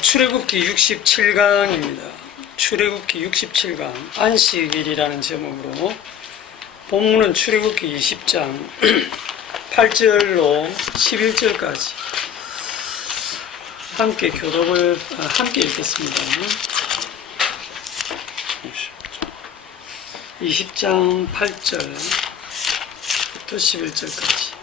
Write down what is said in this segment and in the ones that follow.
출애굽기 67강입니다. 출애굽기 67강 안식일이라는 제목으로 본문은 출애굽기 20장 8절로 11절까지 함께 교독을 함께 읽겠습니다. 20장 8절부터 11절까지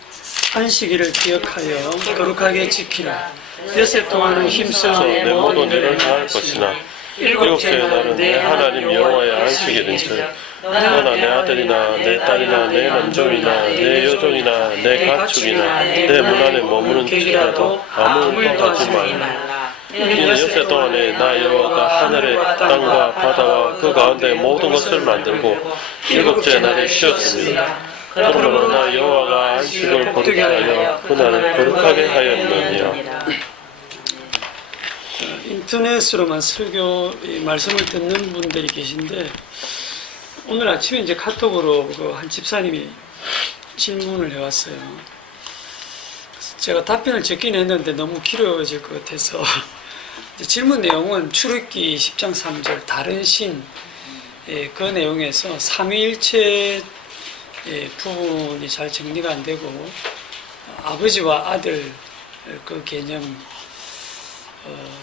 안식일을 기억하여 거룩하게 지키라. 엿새 동안은 힘써 내 모든 일을 다 할 것이나 일곱째 날은 내 하나님 여호와의 안식일인즉 너나 내 아들이나 내 딸이나 내 남종이나 내 여종이나 내 가축이나 내 문 안에 머무는 자라도 아무 일도 하지 말라. 이는 엿새 동안에 나 여호와가 하늘의 땅과 바다와 그 가운데 모든 것을 만들고 일곱째 날에 쉬었습니다. 그러므로 나 여호와가 안식을 거룩하게 하여 그날을 거룩하게 하였느니라. 인터넷으로만 설교 말씀을 듣는 분들이 계신데, 오늘 아침에 이제 카톡으로 한 집사님이 질문을 해왔어요. 그래서 제가 답변을 적긴 했는데 너무 길어질 것 같아서 질문 내용은 출애굽기 10장 3절 다른 신 그 내용에서 삼위일체 부분이 잘 정리가 안 되고, 아버지와 아들 그 개념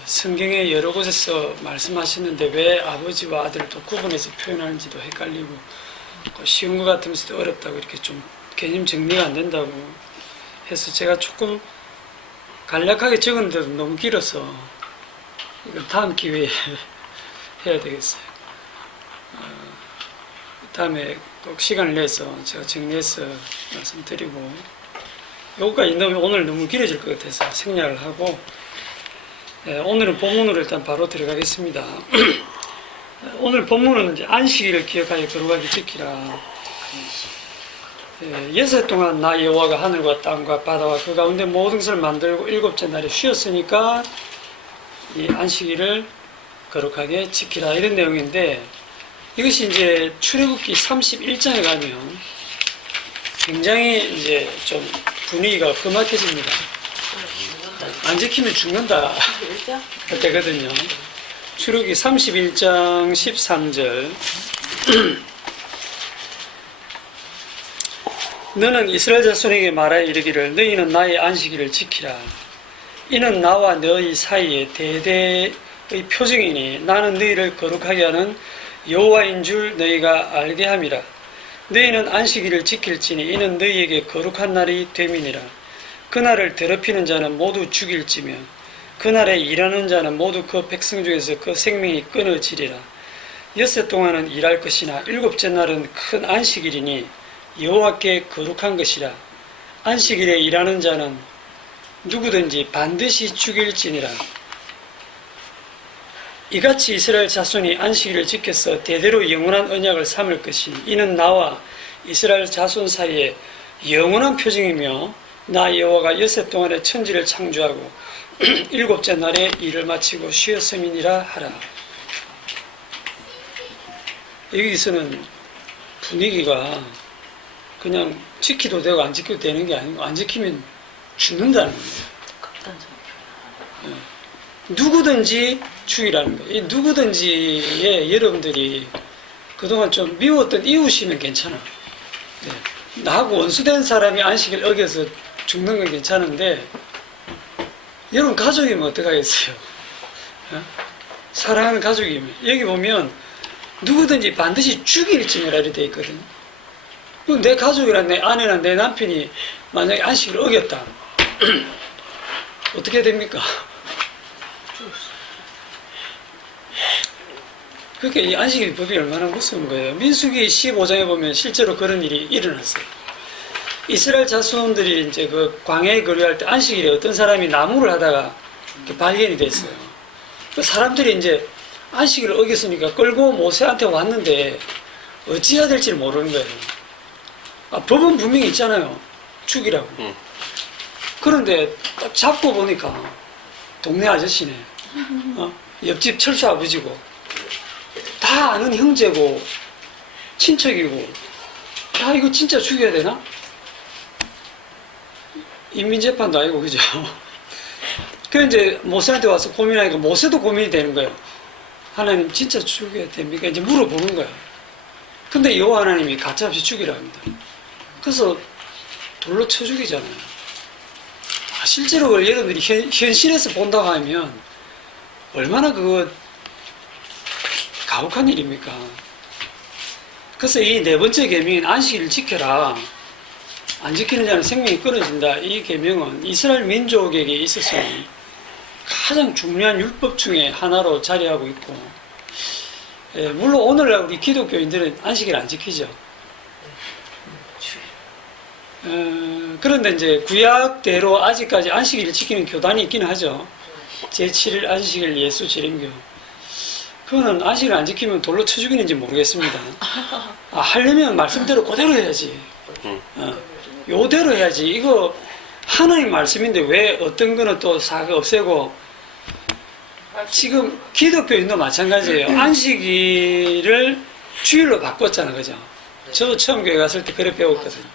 성경에 여러 곳에서 말씀하시는데 왜 아버지와 아들을 또 구분해서 표현하는지도 헷갈리고 쉬운 것 같으면서도 어렵다고 이렇게 좀 개념 정리가 안 된다고 해서 제가 조금 간략하게 적었는데도 너무 길어서 이건 다음 기회에 해야 되겠어요. 다음에 꼭 시간을 내서 제가 정리해서 말씀드리고, 여기까지 오늘 너무 길어질 것 같아서 생략을 하고, 오늘은 본문으로 일단 바로 들어가겠습니다. 오늘 본문은 이제 안식일을 기억하여 거룩하게 지키라. 엿새 동안 나 여호와가 하늘과 땅과 바다와 그 가운데 모든 것을 만들고 일곱째 날에 쉬었으니까 이 안식일을 거룩하게 지키라, 이런 내용인데, 이것이 이제 출애굽기 31장에 가면 굉장히 이제 좀 분위기가 험악해집니다. 안 지키면 죽는다 그때거든요. 출애굽기 31장 13절 너는 이스라엘 자손에게 말하여 이르기를 너희는 나의 안식일을 지키라. 이는 나와 너희 사이에 대대의 표징이니 나는 너희를 거룩하게 하는 여호와인 줄 너희가 알게 함이라. 너희는 안식일을 지킬지니 이는 너희에게 거룩한 날이 됨이니라. 그날을 더럽히는 자는 모두 죽일지며 그날에 일하는 자는 모두 그 백성 중에서 그 생명이 끊어지리라. 엿새 동안은 일할 것이나 일곱째 날은 큰 안식일이니 여호와께 거룩한 것이라. 안식일에 일하는 자는 누구든지 반드시 죽일지니라. 이같이 이스라엘 자손이 안식일을 지켜서 대대로 영원한 언약을 삼을 것이니 이는 나와 이스라엘 자손 사이에 영원한 표징이며 나 여호와가 엿새 동안에 천지를 창조하고 일곱째 날에 일을 마치고 쉬었음이니라 하라. 여기서는 분위기가 그냥 지키도 되고 안 지켜도 되는 게 아니고, 안 지키면 죽는다는 거예요. 누구든지 죽이라는 거예요. 이 누구든지에 여러분들이 그동안 좀 미웠던 이웃이면 괜찮아. 나하고 원수된 사람이 안식일 어겨서 죽는 건 괜찮은데, 여러분 가족이면 어떡하겠어요? 사랑하는 가족이면. 여기 보면 누구든지 반드시 죽일지니라 이렇게 되어 있거든. 그럼 내 가족이나 내 아내나 내 남편이 만약에 안식일을 어겼다 어떻게 됩니까? 그러니까 이 안식일 법이 얼마나 무서운 거예요. 민수기 15장에 보면 실제로 그런 일이 일어났어요. 이스라엘 자손들이 이제 그 광야에 거류할 때 안식일에 어떤 사람이 나무를 하다가 발견이 됐어요. 그 사람들이 이제 안식일을 어겼으니까 끌고 모세한테 왔는데 어찌해야 될지 모르는 거예요. 법은 분명히 있잖아요. 죽이라고. 그런데 딱 잡고 보니까 동네 아저씨네. 옆집 철수 아버지고 다 아는 형제고 친척이고, 야 이거 진짜 죽여야 되나? 인민재판도 아니고, 그죠? 그 이제 모세한테 와서 고민하니까 모세도 고민이 되는 거예요. 하나님 진짜 죽여야 됩니까? 이제 물어보는 거예요. 근데 여호와 하나님이 가차없이 죽이라 합니다. 그래서 돌로 쳐 죽이잖아요. 실제로 여러분들이 현실에서 본다고 하면 얼마나 그거 가혹한 일입니까? 그래서 이 네 번째 계명인 안식일을 지켜라. 안 지키는 자는 생명이 끊어진다. 이 계명은 이스라엘 민족에게 있어서는 가장 중요한 율법 중에 하나로 자리하고 있고, 물론 오늘날 우리 기독교인들은 안식일 안 지키죠. 그런데 이제 구약대로 아직까지 안식일을 지키는 교단이 있기는 하죠. 제7일 안식일 예수 재림교. 그거는 안식일 안 지키면 돌로 쳐 죽이는지 모르겠습니다. 하려면 말씀대로 그대로 해야지. 요대로 해야지. 이거 하나님 말씀인데 왜 어떤 거는 또 사가 없애고. 지금 기독교인도 마찬가지예요. 안식일을 주일로 바꿨잖아, 그죠? 저도 처음 교회 갔을 때 그래 배웠거든요.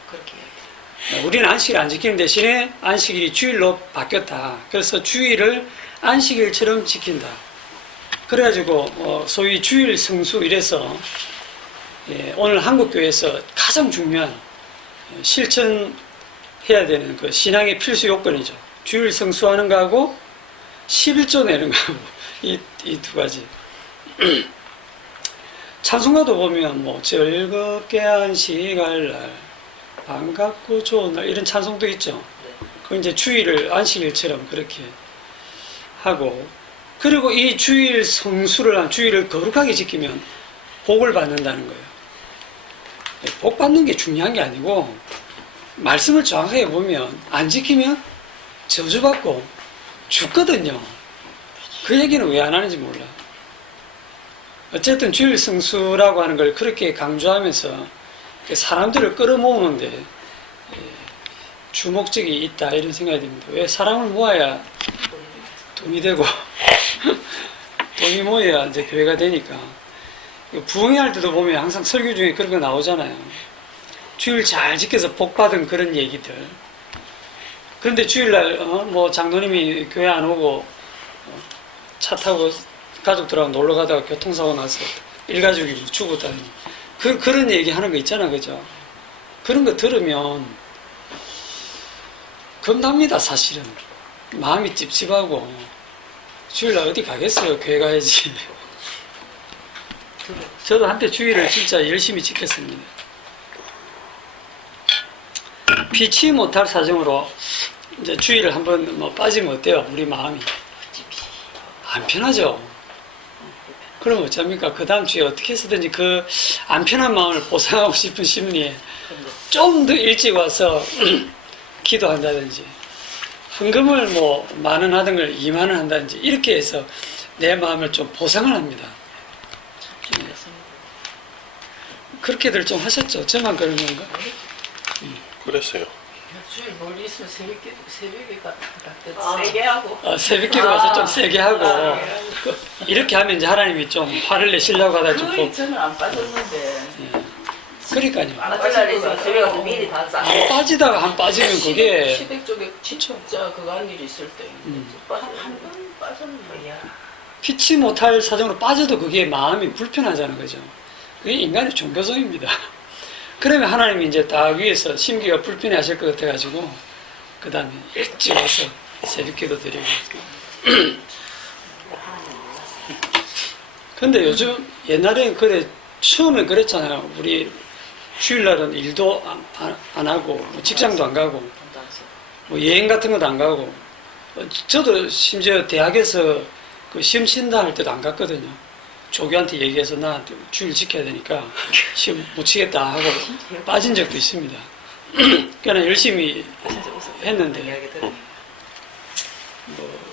우리는 안식일 안 지키는 대신에 안식일이 주일로 바뀌었다. 그래서 주일을 안식일처럼 지킨다. 그래가지고 소위 주일 성수 이래서 오늘 한국교회에서 가장 중요한 실천해야 되는 그 신앙의 필수 요건이죠. 주일 성수하는 거하고 11조 내는 거하고 이 두 가지. 찬송가도 보면 뭐 즐겁게 안식할 날, 반갑고 좋은 날 이런 찬송도 있죠. 그 이제 주일을 안식일처럼 그렇게 하고, 그리고 이 주일 성수를 주일을 거룩하게 지키면 복을 받는다는 거예요. 복 받는 게 중요한 게 아니고 말씀을 정확하게 보면 안 지키면 저주받고 죽거든요. 그 얘기는 왜 안 하는지 몰라. 어쨌든 주일 성수라고 하는 걸 그렇게 강조하면서 사람들을 끌어모으는데 주목적이 있다 이런 생각이 듭니다. 왜 사람을 모아야 돈이 되고 돈이 모여야 이제 교회가 되니까. 부흥회할 때도 보면 항상 설교 중에 그런 거 나오잖아요. 주일 잘 지켜서 복 받은 그런 얘기들. 그런데 주일날 뭐 장로님이 교회 안 오고 차 타고 가족들하고 놀러 가다가 교통사고 나서 일가족이 죽었다니 그런 얘기 하는 거 있잖아, 그죠? 그런 거 들으면 겁납니다. 사실은 마음이 찝찝하고 주일날 어디 가겠어요? 교회 가야지. 저도 한때 주일을 진짜 열심히 지켰습니다. 피치 못할 사정으로 이제 주일을 한번 뭐 빠지면 어때요? 우리 마음이 안 편하죠. 그럼 어쩝니까? 그 다음 주에 어떻게 해서든지 그 안 편한 마음을 보상하고 싶은 심리에 좀 더 일찍 와서 기도한다든지, 헌금을 뭐 10,000원 하던 걸 20,000원 한다든지 이렇게 해서 내 마음을 좀 보상을 합니다. 그렇게들 좀 하셨죠? 저만 그런 건가? 그랬어요. 주일 멀리 있으면 새벽에 갔다 세게 하고. 새벽기도 가서 좀 세게 하고 이렇게 하면 이제 하나님이 좀 화를 내시려고 하다 좀 그거에 저는 안 빠졌는데. 그러니까요. 빠지다가 저희 가서 미리 다 싸. 빠지다가 한 빠지면 그게 시댁 쪽에 진짜 그거 한 일이 있을 때 한번 빠졌는데. 피치 못할 사정으로 빠져도 그게 마음이 불편하잖아요, 그죠? 그게 인간의 종교성입니다. 그러면 하나님이 이제 딱 위에서 심기가 불편해 하실 것 같아가지고 그 다음에 일찍 와서 새벽기도 드리고. 근데 요즘 옛날에는 그래, 처음엔 그랬잖아요. 우리 주일날은 일도 안 하고 뭐 직장도 안 가고 뭐 여행 같은 것도 안 가고, 저도 심지어 대학에서 그 시험 친다 할 때도 안 갔거든요. 조교한테 얘기해서 나 주일 지켜야 되니까 시험 못 치겠다 하고 빠진 적도 있습니다. 그냥 열심히 했는데 뭐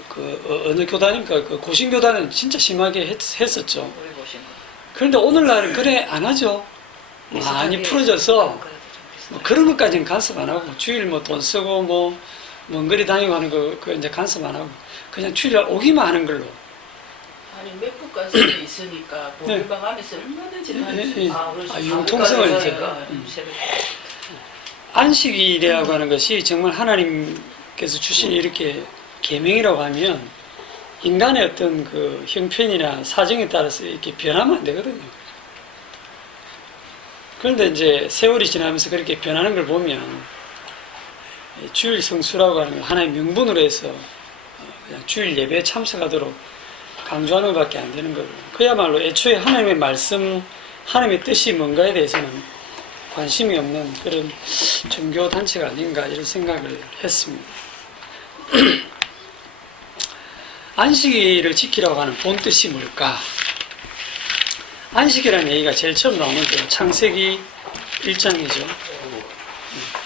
어느 교단인가 그 고신교단은 진짜 심하게 했었죠. 그런데 오늘날은 그래 안 하죠. 많이 풀어져서 뭐 그런 것까지는 간섭 안 하고, 주일 뭐 돈 쓰고 뭐 먼 거리 다니고 하는 거 이제 간섭 안 하고 그냥 주일날 오기만 하는 걸로. 아니 몇 국까지 있으니까 보리방 안에서 얼마든지 다닐 수 있어요. 융통성을 이제. 안식일이라고 하는 것이 정말 하나님께서 주신 이렇게 계명이라고 하면 인간의 어떤 그 형편이나 사정에 따라서 이렇게 변하면 안 되거든요. 그런데 이제 세월이 지나면서 그렇게 변하는 걸 보면 주일 성수라고 하는 하나의 명분으로 해서 그냥 주일 예배에 참석하도록 강조하는 것밖에 안 되는 거고, 그야말로 애초에 하나님의 말씀, 하나님의 뜻이 뭔가에 대해서는 관심이 없는 그런 종교 단체가 아닌가 이런 생각을 했습니다. 안식일을 지키라고 하는 본 뜻이 뭘까? 안식이라는 얘기가 제일 처음 나오는데 창세기 1장이죠.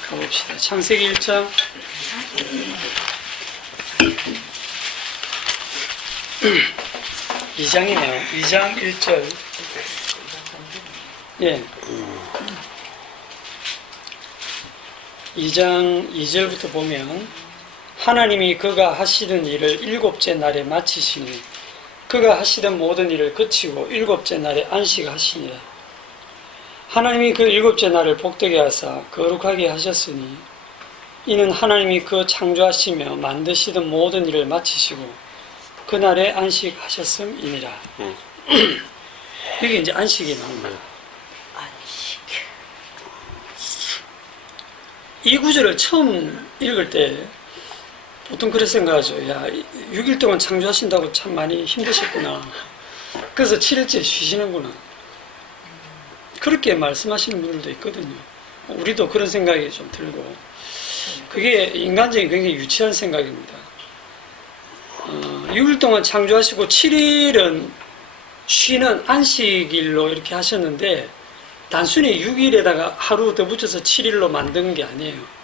가봅시다. 창세기 1장 2장이네요. 2장 1절. 예. 2장 2절부터 보면 하나님이 그가 하시던 일을 일곱째 날에 마치시니 그가 하시던 모든 일을 그치고 일곱째 날에 안식하시니라. 하나님이 그 일곱째 날을 복되게 하사 거룩하게 하셨으니 이는 하나님이 그 창조하시며 만드시던 모든 일을 마치시고 그날에 안식하셨음이니라. 여기 이제 안식이 나옵니다. 안식. 이 구절을 처음 읽을 때 보통 그렇게 생각하죠. 야, 6일 동안 창조하신다고 참 많이 힘드셨구나. 그래서 7일째 쉬시는구나. 그렇게 말씀하시는 분들도 있거든요. 우리도 그런 생각이 좀 들고, 그게 인간적인 굉장히 유치한 생각입니다. 6일 동안 창조하시고 7일은 쉬는 안식일로 이렇게 하셨는데 단순히 6일에다가 하루 더 붙여서 7일로 만든 게 아니에요.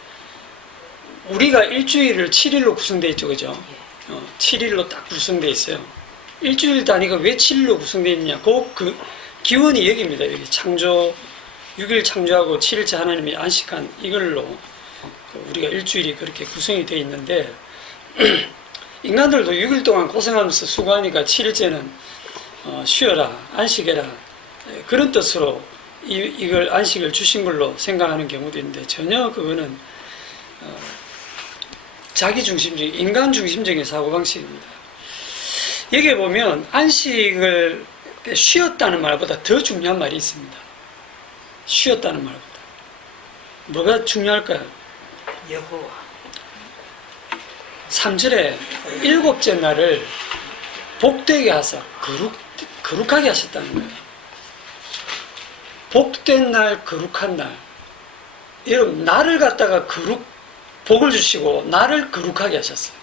우리가 일주일을 7일로 구성되어 있죠, 그죠? 7일로 딱 구성되어 있어요. 일주일 단위가 왜 7일로 구성되어 있느냐? 그 기원이 여기입니다. 여기 창조, 6일 창조하고 7일째 하나님이 안식한 이걸로 우리가 일주일이 그렇게 구성이 되어 있는데 인간들도 6일 동안 고생하면서 수고하니까 7일째는 쉬어라, 안식해라, 그런 뜻으로 이걸 안식을 주신 걸로 생각하는 경우도 있는데 전혀 그거는 자기중심적인, 인간중심적인 사고방식입니다. 여기에 보면 안식을 쉬었다는 말보다 더 중요한 말이 있습니다. 쉬었다는 말보다. 뭐가 중요할까요? 여호와. 3절에 일곱째 날을 복되게 하사 거룩하게 하셨다는 거예요. 복된 날, 거룩한 날. 여러분, 나를 갖다가 복을 주시고 나를 거룩하게 하셨어요.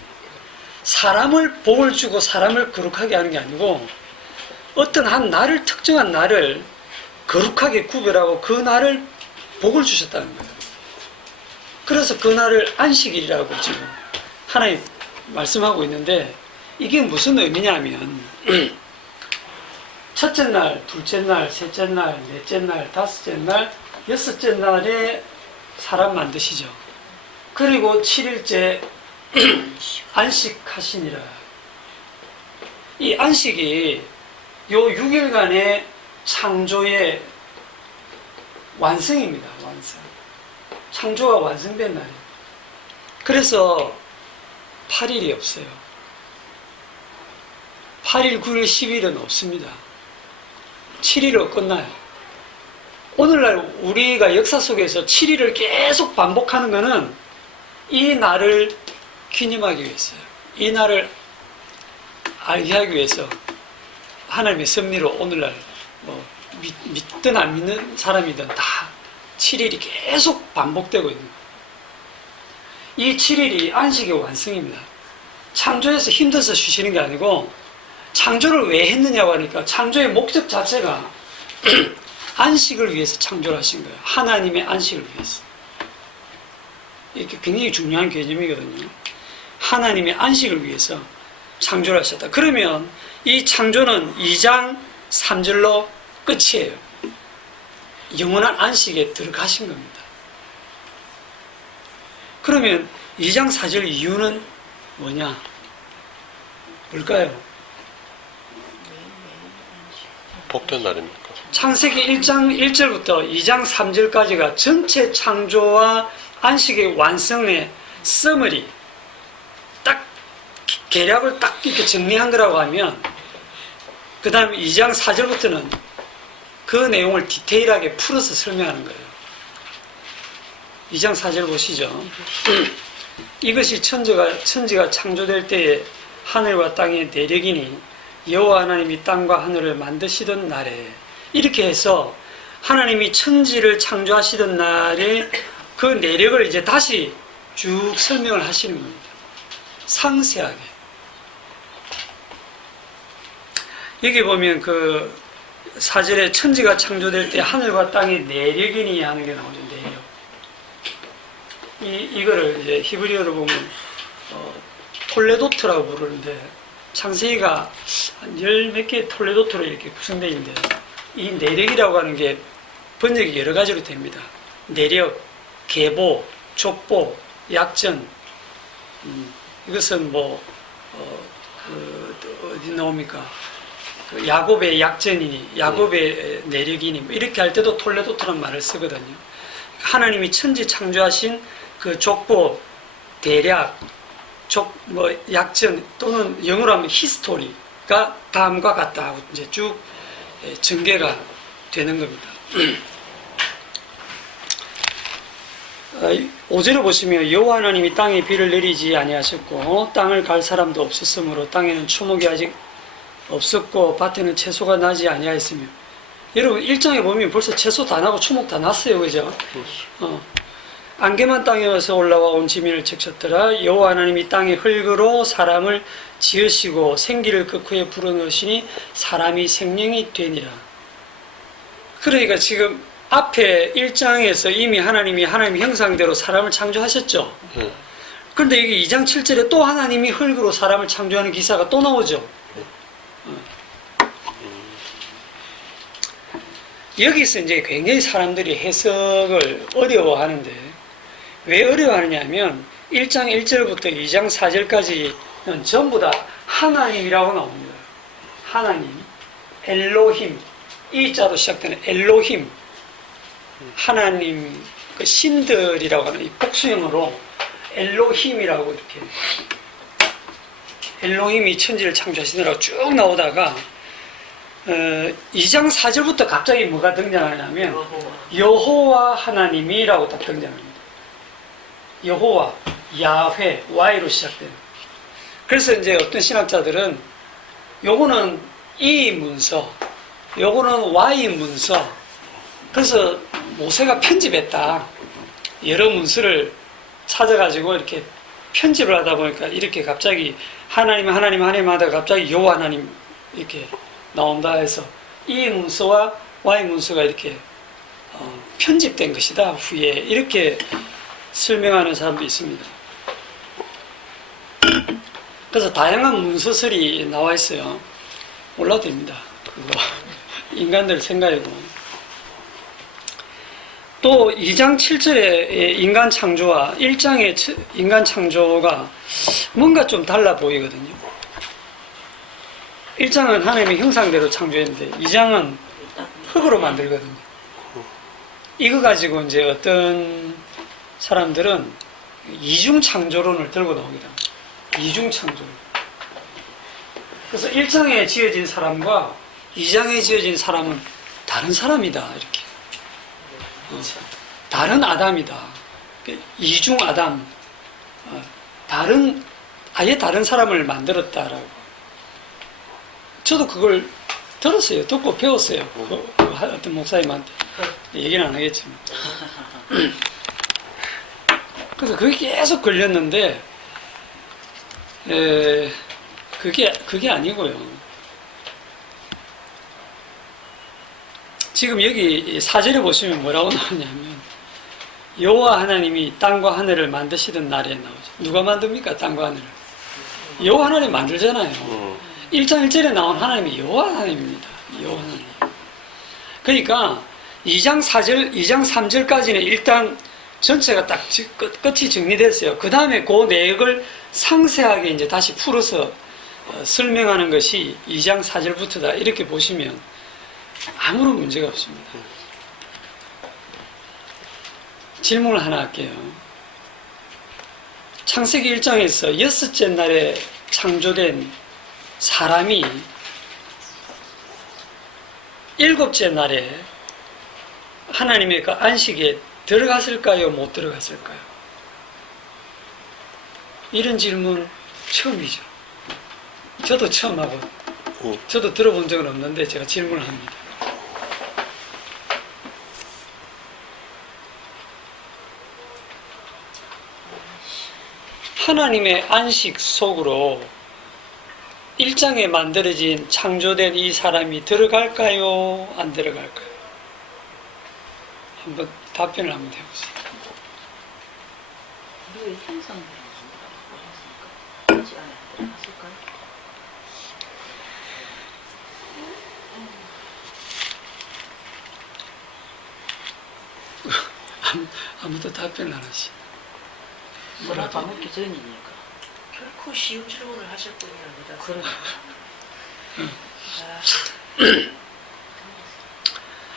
사람을 복을 주고 사람을 거룩하게 하는 게 아니고 어떤 한 날을, 특정한 날을 거룩하게 구별하고 그 날을 복을 주셨다는 거예요. 그래서 그 날을 안식일이라고 지금 하나님 말씀하고 있는데 이게 무슨 의미냐면 첫째 날, 둘째 날, 셋째 날, 넷째 날, 다섯째 날, 여섯째 날에 사람 만드시죠. 그리고 7일째 안식하시니라. 이 안식이 요 6일간의 창조의 완성입니다. 완성. 창조가 완성된 날이에요. 그래서 8일이 없어요. 8일, 9일, 10일은 없습니다. 7일로 끝나요. 오늘날 우리가 역사 속에서 7일을 계속 반복하는 것은 이 날을 기념하기 위해서요. 이 날을 알게 하기 위해서 하나님의 섭리로 오늘날 믿든 안 믿는 사람이든 다 7일이 계속 반복되고 있는 거예요. 이 7일이 안식의 완성입니다. 창조해서 힘들어서 쉬시는 게 아니고 창조를 왜 했느냐고 하니까 창조의 목적 자체가 안식을 위해서 창조를 하신 거예요. 하나님의 안식을 위해서. 이게 굉장히 중요한 개념이거든요. 하나님의 안식을 위해서 창조를 하셨다. 그러면 이 창조는 2장 3절로 끝이에요. 영원한 안식에 들어가신 겁니다. 그러면 2장 4절 이유는 뭐냐? 뭘까요? 복된 날입니까? 창세기 1장 1절부터 2장 3절까지가 전체 창조와 안식의 완성의 서머리, 딱 계략을 딱 이렇게 정리한 거라고 하면 그 다음 2장 4절부터는 그 내용을 디테일하게 풀어서 설명하는 거예요. 2장 4절 보시죠. 이것이 천지가 창조될 때에 하늘과 땅의 내력이니 여호와 하나님이 땅과 하늘을 만드시던 날에, 이렇게 해서 하나님이 천지를 창조하시던 날에 그 내력을 이제 다시 쭉 설명을 하시는 겁니다. 상세하게. 여기 보면 그 4절에 천지가 창조될 때 하늘과 땅의 내력이니 하는 게 나오죠. 내력. 이거를 이제 히브리어로 보면 톨레도트라고 부르는데, 창세기가 한 열 몇 개의 톨레도트로 이렇게 구성되어 있는데, 이 내력이라고 하는 게 번역이 여러 가지로 됩니다. 내력, 계보, 족보, 약전. 이것은 어디 나옵니까? 그 야곱의 약전이니, 야곱의 내력이니, 이렇게 할 때도 톨레도트라는 말을 쓰거든요. 하나님이 천지 창조하신 그 족보, 대략, 약전, 또는 영어로 하면 히스토리가 다음과 같다 하고 이제 쭉 전개가 되는 겁니다. 5절에 보시면 여호와 하나님이 땅에 비를 내리지 아니하셨고 땅을 갈 사람도 없었으므로 땅에는 추목이 아직 없었고 밭에는 채소가 나지 아니하였으며, 여러분 1장에 보면 벌써 채소 다 나고 추목 다 났어요. 그죠? 안개만 땅에 와서 올라와 온 지면을 적셨더라. 여호와 하나님이 땅의 흙으로 사람을 지으시고 생기를 그 코에 불어넣으시니 사람이 생명이 되니라. 그러니까 지금 앞에 1장에서 이미 하나님이 형상대로 사람을 창조하셨죠. 그런데 여기 2장 7절에 또 하나님이 흙으로 사람을 창조하는 기사가 또 나오죠. 여기서 이제 굉장히 사람들이 해석을 어려워하는데, 왜 어려워하느냐 하면 1장 1절부터 2장 4절까지는 전부 다 하나님이라고 나옵니다. 하나님, 엘로힘, 이 자로 시작되는 엘로힘, 하나님, 그 신들이라고 하는 이 복수형으로 엘로힘이라고 이렇게, 엘로힘이 천지를 창조하시느라고 쭉 나오다가 2장 4절부터 갑자기 뭐가 등장하냐면 여호와 하나님이라고 딱 등장합니다. 여호와, 야훼, Y로 시작돼요. 그래서 이제 어떤 신학자들은 요거는 이 문서, 요거는 Y 문서. 그래서 모세가 편집했다. 여러 문서를 찾아가지고 이렇게 편집을 하다 보니까 이렇게 갑자기 하나님 하다가 갑자기 여호와 하나님 이렇게 나온다 해서 이 문서와 Y 문서가 이렇게 편집된 것이다. 후에 이렇게 설명하는 사람도 있습니다. 그래서 다양한 문서설이 나와 있어요. 몰라도 됩니다. 그거 인간들 생각이고. 또 2장 7절의 인간 창조와 1장의 인간 창조가 뭔가 좀 달라 보이거든요. 1장은 하나님의 형상대로 창조했는데 2장은 흙으로 만들거든요. 이거 가지고 이제 어떤 사람들은 이중 창조론을 들고 나옵니다. 이중 창조. 그래서 1장에 지어진 사람과 2장에 지어진 사람은 다른 사람이다. 이렇게. 다른 아담이다. 이중 아담. 아예 다른 사람을 만들었다라고. 저도 그걸 들었어요. 듣고 배웠어요. 어떤 목사님한테. 얘기는 안 하겠지만. 그래서 그게 계속 걸렸는데, 그게 아니고요. 지금 여기 4절에 보시면 뭐라고 나오냐면, 여호와 하나님이 땅과 하늘을 만드시던 날에 나오죠. 누가 만듭니까? 땅과 하늘을. 여호와 하나님 만들잖아요. 1장 1절에 나온 하나님이 여호와 하나님입니다. 여호와 하나님. 그러니까 2장 4절, 2장 3절까지는 일단 전체가 딱 끝이 정리됐어요. 그 다음에 그 내역을 상세하게 이제 다시 풀어서 설명하는 것이 2장 4절부터다. 이렇게 보시면 아무런 문제가 없습니다. 질문을 하나 할게요. 창세기 1장에서 6째 날에 창조된 사람이 일곱째 날에 하나님의 그 안식에 들어갔을까요? 못 들어갔을까요? 이런 질문 처음이죠. 저도 처음 하고 저도 들어본 적은 없는데 제가 질문을 합니다. 하나님의 안식 속으로 1장에 만들어진 창조된 이 사람이 들어갈까요? 안 들어갈까요? 한번 답변을 한번 해보세요. 우리의 형상대로 만들어라고 했으니까 그렇지 않았을까요? 아무도 답변을 안 하시. 뭐라 까먹기 전이니까. 결코 쉬운 질문을 하실 분이 아니다. 그러니까.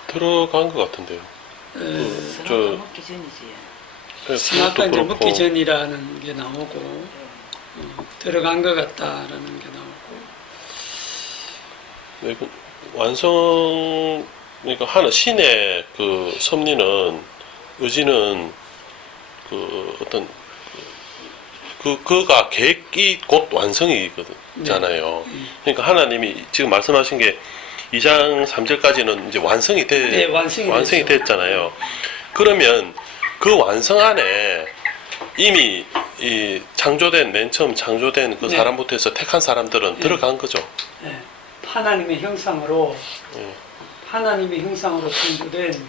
들어간 것 같은데요. 생각 저- 까먹기 전이지. 성악과 이제 그것도 먹기 그렇고 전이라는 게 나오고 들어간 것 같다라는 게 나오고 네, 그 완성 그러니까 하나 신의 그 섭리는 의지는 그 어떤 그가 계획이 곧 완성이잖아요. 그러니까 하나님이 지금 말씀하신 게 2장 3절까지는 이제 완성이 네, 완성이 됐죠. 됐잖아요. 그러면 그 완성 안에 이미 이 창조된 맨 처음 창조된 그 네. 사람부터 해서 택한 사람들은 네. 들어간 거죠. 네, 하나님의 형상으로 예. 하나님의 형상으로 창조된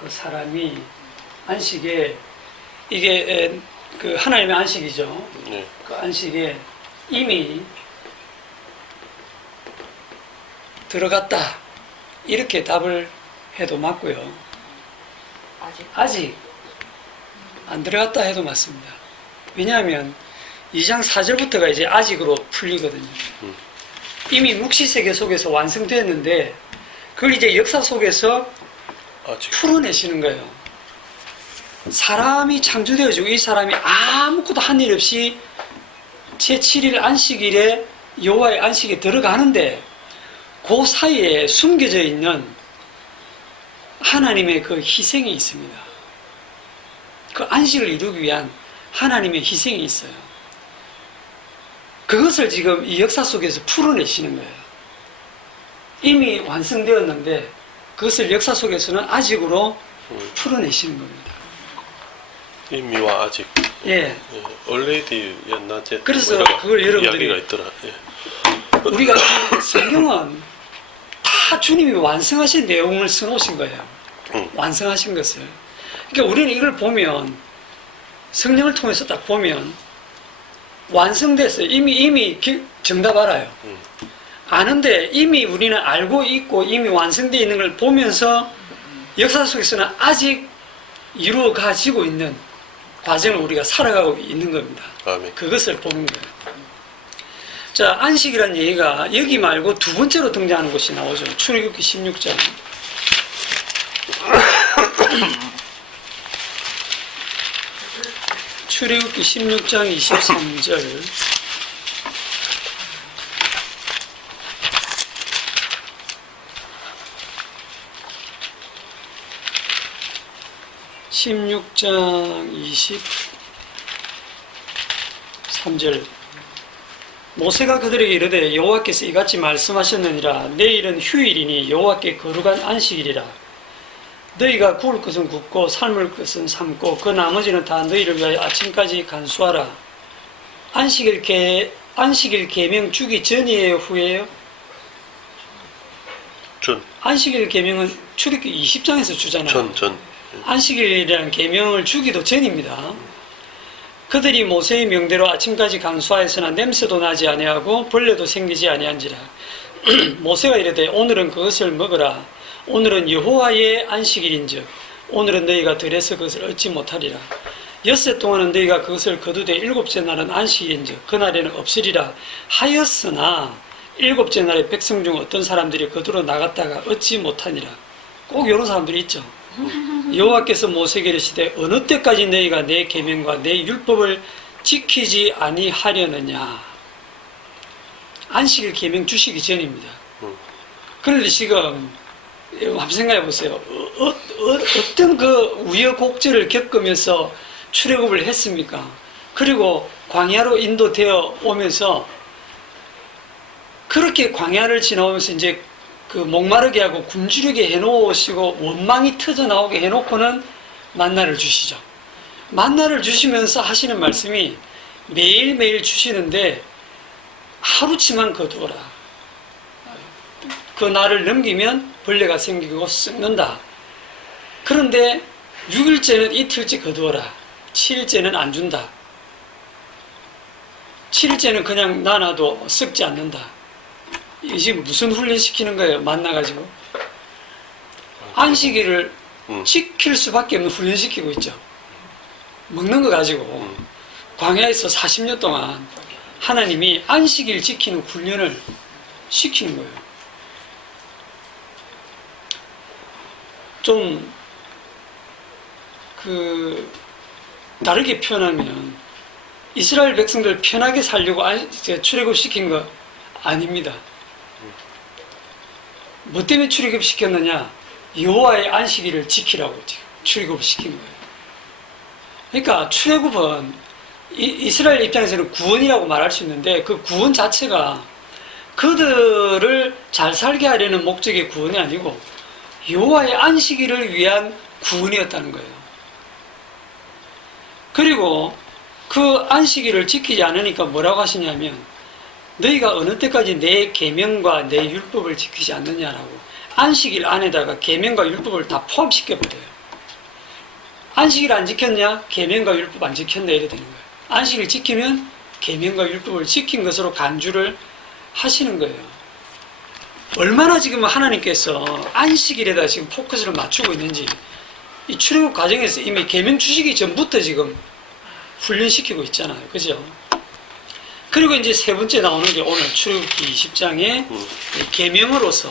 그 사람이 안식에 이게 그 하나님의 안식이죠. 예. 그 안식에 이미 들어갔다 이렇게 답을 해도 맞고요. 아직 안 들어갔다 해도 맞습니다. 왜냐하면 2장 4절부터가 이제 아직으로 풀리거든요. 이미 묵시세계 속에서 완성되었는데 그걸 이제 역사 속에서 아직 풀어내시는 거예요. 사람이 창조되어지고 이 사람이 아무것도 한 일 없이 제7일 안식일에 여호와의 안식에 들어가는데 그 사이에 숨겨져 있는 하나님의 그 희생이 있습니다. 그 안식을 이루기 위한 하나님의 희생이 있어요. 그것을 지금 이 역사 속에서 풀어내시는 거예요. 이미 완성되었는데 그것을 역사 속에서는 아직으로 풀어내시는 겁니다. 이미와 아직 예. 얼레디였나 제 그래서 그걸 여러분들이 이야기가 있더라. 예. 우리가 이 성경은 다 주님이 완성하신 내용을 써놓으신 거예요. 완성하신 것을. 그러니까 우리는 이걸 보면 성령을 통해서 딱 보면 완성됐어요. 이미 정답 알아요. 아는데 이미 우리는 알고 있고 이미 완성되어 있는 걸 보면서 역사 속에서는 아직 이루어 가지고 있는 과정을 우리가 살아가고 있는 겁니다. 아멘. 그것을 보는 거예요. 자, 안식이라는 얘기가 여기 말고 두 번째로 등장하는 곳이 나오죠. 출애굽기 16장. 출애굽기 16장 23절. (16장 23절) 모세가 그들에게 이르되 여호와께서 이같이 말씀하셨느니라. 내일은 휴일이니 여호와께 거룩한 안식일이라. 너희가 구울 것은 굽고 삶을 것은 삶고 그 나머지는 다 너희를 위하여 아침까지 간수하라. 안식일 계명 주기 전이에요, 후에요? 안식일 계명은 출애굽기 20장에서 주잖아요. 전. 안식일이라는 계명을 주기도 전입니다. 그들이 모세의 명대로 아침까지 간수하였으나 냄새도 나지 아니하고 벌레도 생기지 아니한지라. 모세가 이르되 오늘은 그것을 먹으라. 오늘은 여호와의 안식일인즉 오늘은 너희가 들에서 그것을 얻지 못하리라. 엿새 동안은 너희가 그것을 거두되 일곱째 날은 안식일인즉 그날에는 없으리라 하였으나 일곱째 날에 백성 중 어떤 사람들이 거두러 나갔다가 얻지 못하니라. 꼭 이런 사람들이 있죠. 여호와께서 모세에게 이르시되 어느 때까지 너희가 내 계명과 내 율법을 지키지 아니하려느냐. 안식일 계명 주시기 전입니다. 그런데 지금 한번 생각해 보세요. 어떤 그 우여곡절을 겪으면서 출애굽을 했습니까? 그리고 광야로 인도되어 오면서 그렇게 광야를 지나오면서 이제 그 목마르게 하고 굶주리게 해놓으시고 원망이 터져 나오게 해놓고는 만나를 주시죠. 만나를 주시면서 하시는 말씀이 매일매일 주시는데 하루치만 거두어라. 그 날을 넘기면 벌레가 생기고 썩는다. 그런데 6일째는 이틀째 거두어라. 7일째는 안 준다. 7일째는 그냥 놔놔도 썩지 않는다. 이 지금 무슨 훈련시키는 거예요? 만나가지고. 안식일을 지킬 수밖에 없는 훈련시키고 있죠. 먹는 거 가지고 광야에서 40년 동안 하나님이 안식일 지키는 훈련을 시키는 거예요. 좀 다르게 표현하면 이스라엘 백성들 편하게 살려고 출애굽시킨 거 아닙니다. 뭐 때문에 출애굽시켰느냐? 여호와의 안식일을 지키라고 출애굽시킨 거예요. 그러니까 출애굽은 이스라엘 입장에서는 구원이라고 말할 수 있는데 그 구원 자체가 그들을 잘 살게 하려는 목적의 구원이 아니고 여호와의 안식일을 위한 구원이었다는 거예요. 그리고 그 안식일을 지키지 않으니까 뭐라고 하시냐면 너희가 어느 때까지 내 계명과 내 율법을 지키지 않느냐라고 안식일 안에다가 계명과 율법을 다 포함시켜버려요. 안식일 안 지켰냐? 계명과 율법 안 지켰네 이래 되는 거예요. 안식일 지키면 계명과 율법을 지킨 것으로 간주를 하시는 거예요. 얼마나 지금 하나님께서 안식일에다 지금 포커스를 맞추고 있는지 이 출애굽 과정에서 이미 계명 주시기 전부터 지금 훈련시키고 있잖아요. 그죠? 그리고 이제 세 번째 나오는 게 오늘 출애굽기 20장의 계명으로서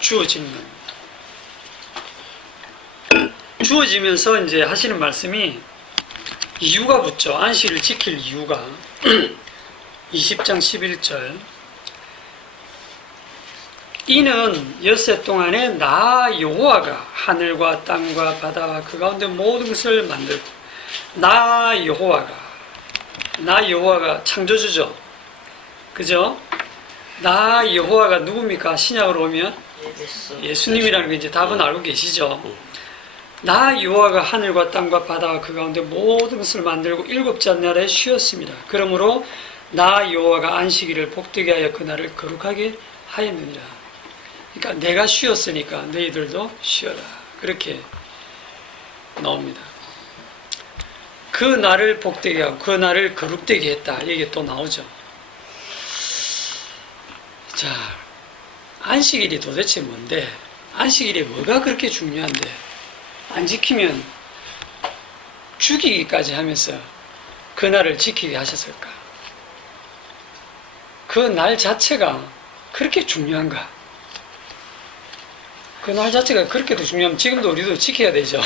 주어지는 겁니다. 주어지면서 이제 하시는 말씀이 이유가 붙죠. 안식일을 지킬 이유가 20장 11절 이는 엿새 동안에 나 여호와가 하늘과 땅과 바다와 그 가운데 모든 것을 만들고 나 여호와가 창조주죠. 그죠? 나 여호와가 누굽니까? 신약으로 오면 예수님이라는 게 이제 답은 알고 계시죠. 나 여호와가 하늘과 땅과 바다와 그 가운데 모든 것을 만들고 일곱째 날에 쉬었습니다. 그러므로 나 여호와가 안식일을 복되게 하여 그날을 거룩하게 하였느니라. 그러니까 내가 쉬었으니까 너희들도 쉬어라. 그렇게 나옵니다. 그 날을 복되게 하고 그 날을 거룩되게 했다. 이게 또 나오죠. 자, 안식일이 도대체 뭔데? 안식일이 뭐가 그렇게 중요한데? 안 지키면 죽이기까지 하면서 그 날을 지키게 하셨을까? 그 날 자체가 그렇게 중요한가? 그 날 자체가 그렇게도 중요하면 지금도 우리도 지켜야 되죠.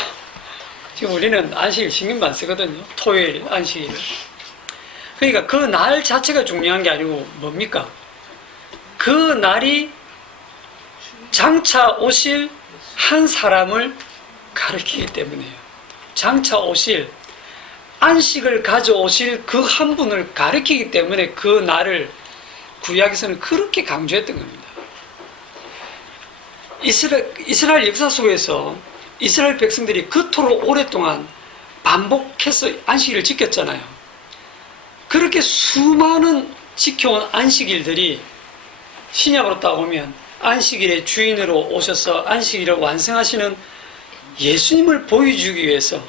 지금 우리는 안식일 신경도 안 쓰거든요. 토요일 안식일. 그러니까 그 날 자체가 중요한 게 아니고 뭡니까? 그 날이 장차 오실 한 사람을 가리키기 때문에요. 장차 오실 안식을 가져오실 그 한 분을 가리키기 때문에 그 날을 구약에서는 그렇게 강조했던 겁니다. 이스라엘 역사 속에서 이스라엘 백성들이 그토록 오랫동안 반복해서 안식일을 지켰잖아요. 그렇게 수많은 지켜온 안식일들이 신약으로 따오면 안식일의 주인으로 오셔서 안식일을 완성하시는 예수님을 보여주기 위해서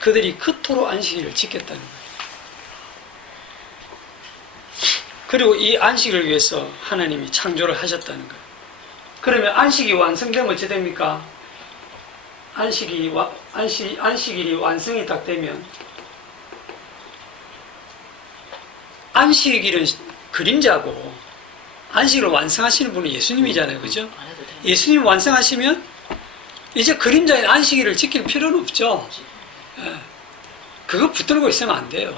그들이 그토록 안식일을 지켰다는 거예요. 그리고 이 안식일을 위해서 하나님이 창조를 하셨다는 거예요. 그러면 안식이 완성되면 어찌 됩니까? 안식일이 완성이 딱 되면 안식일은 그림자고 안식일을 완성하시는 분은 예수님이잖아요. 그죠? 예수님 완성하시면 이제 그림자인 안식일을 지킬 필요는 없죠. 그거 붙들고 있으면 안 돼요.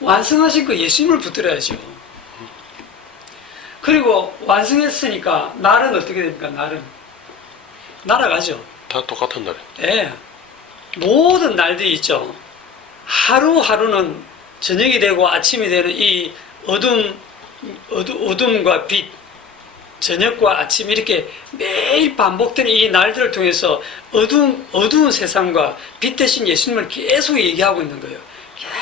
완성하신 그 예수님을 붙들어야죠. 그리고 완성했으니까 날은 어떻게 됩니까? 날은 날아가죠. 다 똑같은 날에. 예. 모든 날들이 있죠. 하루하루는 저녁이 되고 아침이 되는 이 어둠과 빛, 저녁과 아침 이렇게 매일 반복되는 이 날들을 통해서 어두운 세상과 빛 대신 예수님을 계속 얘기하고 있는 거예요.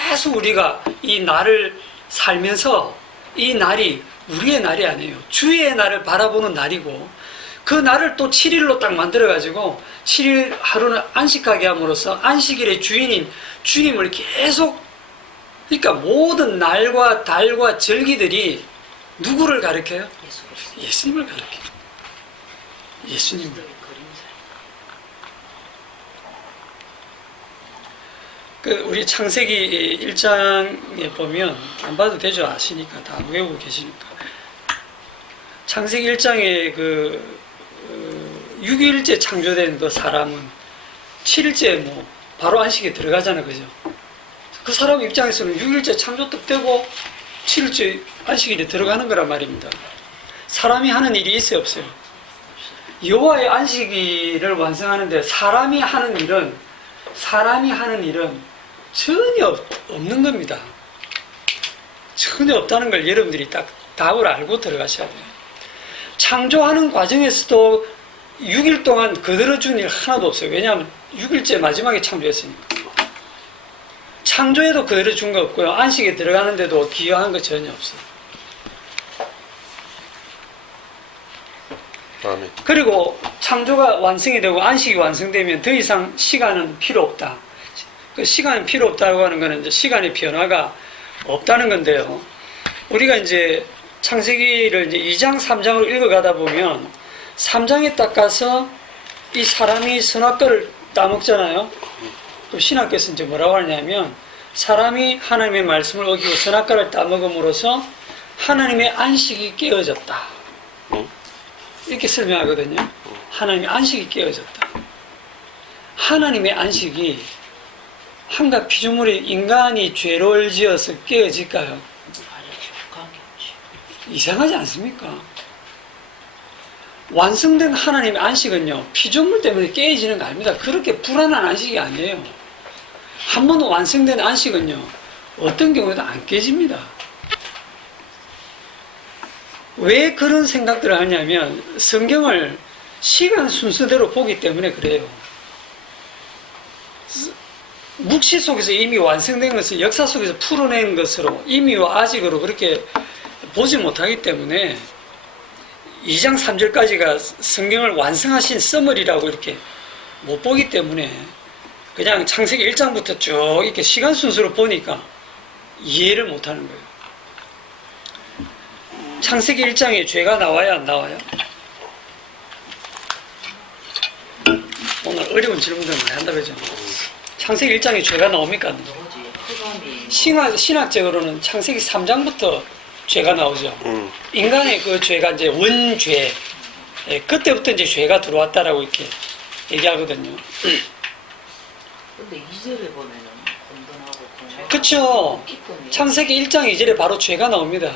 계속 우리가 이 날을 살면서 이 날이 우리의 날이 아니에요. 주의 날을 바라보는 날이고 그 날을 또 7일로 딱 만들어가지고 7일 하루는 안식하게 함으로써 안식일의 주인인 주님을 계속 그러니까 모든 날과 달과 절기들이 누구를 가리켜요? 예수 그리스도. 예수님을 가리켜요. 예수님을. 그리스도의 그림자. 우리 창세기 1장에 보면 안 봐도 되죠. 아시니까 다 외우고 계시니까. 창세기 1장에 6일째 창조된 그 사람은 7일째 바로 안식에 들어가잖아. 그죠? 그 사람 입장에서는 6일째 창조 딱 되고 7일째 안식일에 들어가는 거란 말입니다. 사람이 하는 일이 있어요, 없어요? 여호와의 안식일을 완성하는데 사람이 하는 일은 전혀 없는 겁니다. 전혀 없다는 걸 여러분들이 딱 답을 알고 들어가셔야 돼요. 창조하는 과정에서도 6일 동안 그대로 준 일 하나도 없어요. 왜냐하면 6일째 마지막에 창조했으니까. 창조에도 그대로 준 거 없고요. 안식에 들어가는데도 기여한 거 전혀 없어요. 아멘. 그리고 창조가 완성이 되고 안식이 완성되면 더 이상 시간은 필요 없다. 그 시간이 필요 없다고 하는 거는 이제 시간의 변화가 없다는 건데요. 우리가 이제 창세기를 이제 2장, 3장으로 읽어가다 보면 3장에 딱 가서 이 사람이 선악과를 따먹잖아요. 그럼 신학교에서 이제 뭐라고 하냐면 사람이 하나님의 말씀을 어기고 선악과를 따먹음으로써 하나님의 안식이 깨어졌다. 이렇게 설명하거든요. 하나님의 안식이 깨어졌다. 하나님의 안식이 한갓 피조물이 인간이 죄를 지어서 깨어질까요? 관계없지. 이상하지 않습니까? 완성된 하나님의 안식은요, 피조물 때문에 깨어지는 거 아닙니다. 그렇게 불안한 안식이 아니에요. 한 번 완성된 안식은요, 어떤 경우에도 안 깨집니다. 왜 그런 생각들을 하냐면, 성경을 시간 순서대로 보기 때문에 그래요. 묵시 속에서 이미 완성된 것을 역사 속에서 풀어낸 것으로, 이미와 아직으로 그렇게 보지 못하기 때문에, 2장 3절까지가 성경을 완성하신 서머리라고 이렇게 못 보기 때문에 그냥 창세기 1장부터 쭉 이렇게 시간 순서로 보니까 이해를 못 하는 거예요. 창세기 1장에 죄가 나와요, 안 나와요? 오늘 어려운 질문들 많이 한다 그러죠. 창세기 1장에 죄가 나옵니까? 뭐지? 흑암이 신학적으로는 창세기 3장부터 죄가 나오죠. 인간의 그 죄가 이제 원죄, 그때부터 이제 죄가 들어왔다라고 이렇게 얘기하거든요. 근데 2절에 보면은 혼돈하고 공허하고 그쵸. 기쁨이 창세기 1장 2절에 바로 죄가 나옵니다.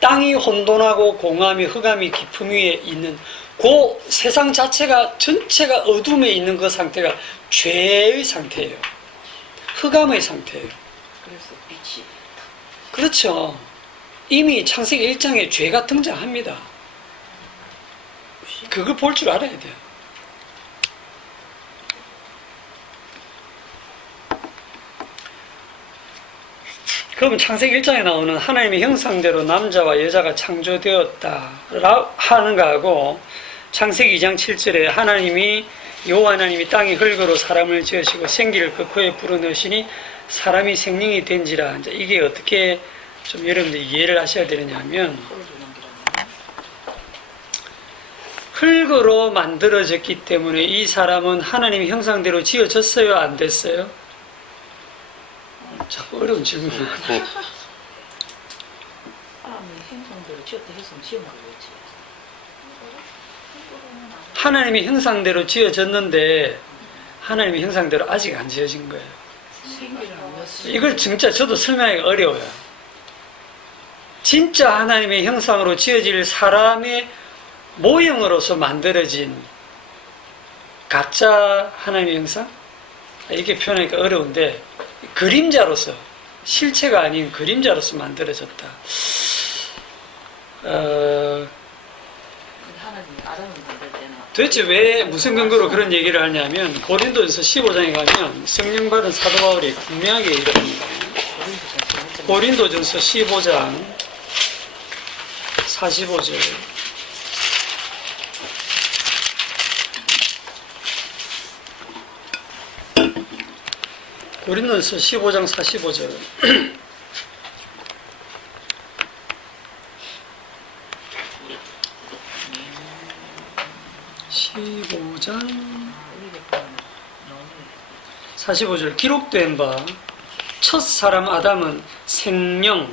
땅이 혼돈하고 공함이 흑암이 깊음 위에 있는 그 세상 자체가 전체가 어둠에 있는 그 상태가 죄의 상태예요. 흑암의 상태예요. 그래서 빛이 그렇죠. 이미 창세기 1장에 죄가 등장합니다. 그걸 볼 줄 알아야 돼요. 그럼 창세기 1장에 나오는 하나님의 형상대로 남자와 여자가 창조되었다 하는 거하고 창세기 2장 7절에 하나님이 여호와 하나님이 땅의 흙으로 사람을 지으시고 생기를 그 코에 불어넣으시니 사람이 생명이 된지라. 이제 이게 어떻게 좀 여러분들이 이해를 하셔야 되느냐 하면 풀어주는 거라면 흙으로 만들어졌기 때문에 이 사람은 하나님의 형상대로 지어졌어요? 안 됐어요? 자꾸 어려운 질문을 사람이 행성대로 지었다 했으면 지어말겠지. 하나님의 형상대로 지어졌는데 하나님의 형상대로 아직 안 지어진 거예요. 생기를 안 넣었어. 이걸 진짜 저도 설명하기가 어려워요. 진짜 하나님의 형상으로 지어질 사람의 모형으로서 만들어진 가짜 하나님의 형상? 이게 표현하기가 어려운데 그림자로서, 실체가 아닌 그림자로서 만들어졌다. 근데 하나님이 아담을 만들 때는 도대체 왜 무슨 근거로 그런 얘기를 하냐면 고린도전서 15장에 가면 성령 받은 사도 바울이 분명하게 이릅니다. 고린도전서 15장 45절. 고린도전서 15장 45절. 15장 45절 기록된 바 첫 사람 아담은 생명은요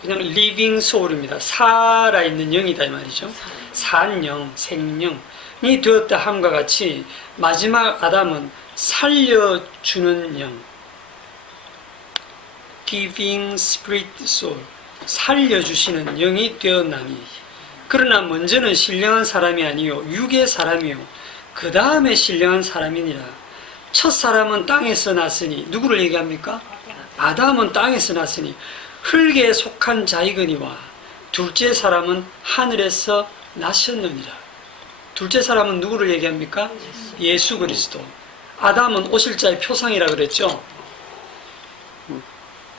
그냥 리빙 소울입니다. 살아있는 영이다 이 말이죠. 산영, 생명이 되었다 함과 같이 마지막 아담은 살려주는 영, giving spirit soul, 살려주시는 영이 되었나니 그러나 먼저는 신령한 사람이 아니요 육의 사람이요 그 다음에 신령한 사람이니라. 첫 사람은 땅에서 났으니 누구를 얘기합니까? 아담은 땅에서 났으니 흙에 속한 자이거니와 둘째 사람은 하늘에서 나셨느니라. 둘째 사람은 누구를 얘기합니까? 예수 그리스도. 아담은 오실 자의 표상이라 그랬죠.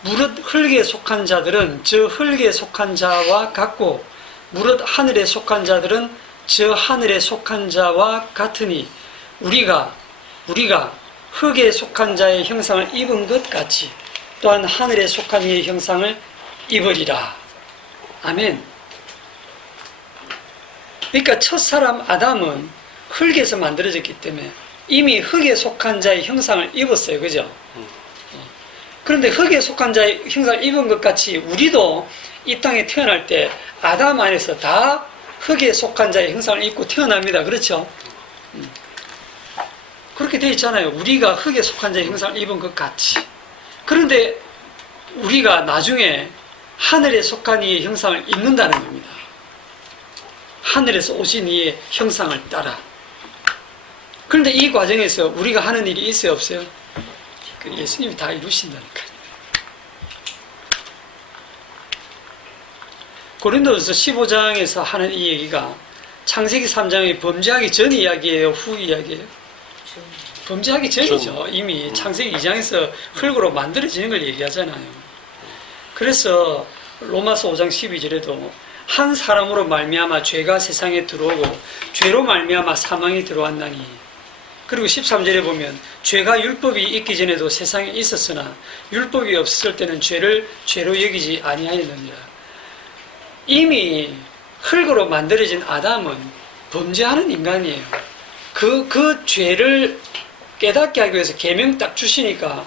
무릇 흙에 속한 자들은 저 흙에 속한 자와 같고 무릇 하늘에 속한 자들은 저 하늘에 속한 자와 같으니 우리가 흙에 속한 자의 형상을 입은 것 같이 또한 하늘에 속한 이의 형상을 입으리라. 아멘. 그러니까 첫 사람 아담은 흙에서 만들어졌기 때문에 이미 흙에 속한 자의 형상을 입었어요. 그죠? 그런데 흙에 속한 자의 형상을 입은 것 같이 우리도 이 땅에 태어날 때 아담 안에서 다 흙에 속한 자의 형상을 입고 태어납니다. 그렇죠? 그렇게 되어 있잖아요. 우리가 흙에 속한 자의 형상을 입은 것 같이. 그런데 우리가 나중에 하늘에 속한 이의 형상을 입는다는 겁니다. 하늘에서 오신 이의 형상을 따라. 그런데 이 과정에서 우리가 하는 일이 있어요, 없어요? 예수님이 다 이루신다니까요. 고린도전서 15장에서 하는 이 얘기가 창세기 3장의 범죄하기 전 이야기예요, 후 이야기예요? 범죄하기 전이죠. 이미 창세기 2장에서 흙으로 만들어지는 걸 얘기하잖아요. 그래서 로마서 5장 12절에도 한 사람으로 말미암아 죄가 세상에 들어오고 죄로 말미암아 사망이 들어왔나니 그리고 13절에 보면 죄가 율법이 있기 전에도 세상에 있었으나 율법이 없을 때는 죄를 죄로 여기지 아니하였느니라. 이미 흙으로 만들어진 아담은 범죄하는 인간이에요. 그 죄를 깨닫게 하기 위해서 계명 딱 주시니까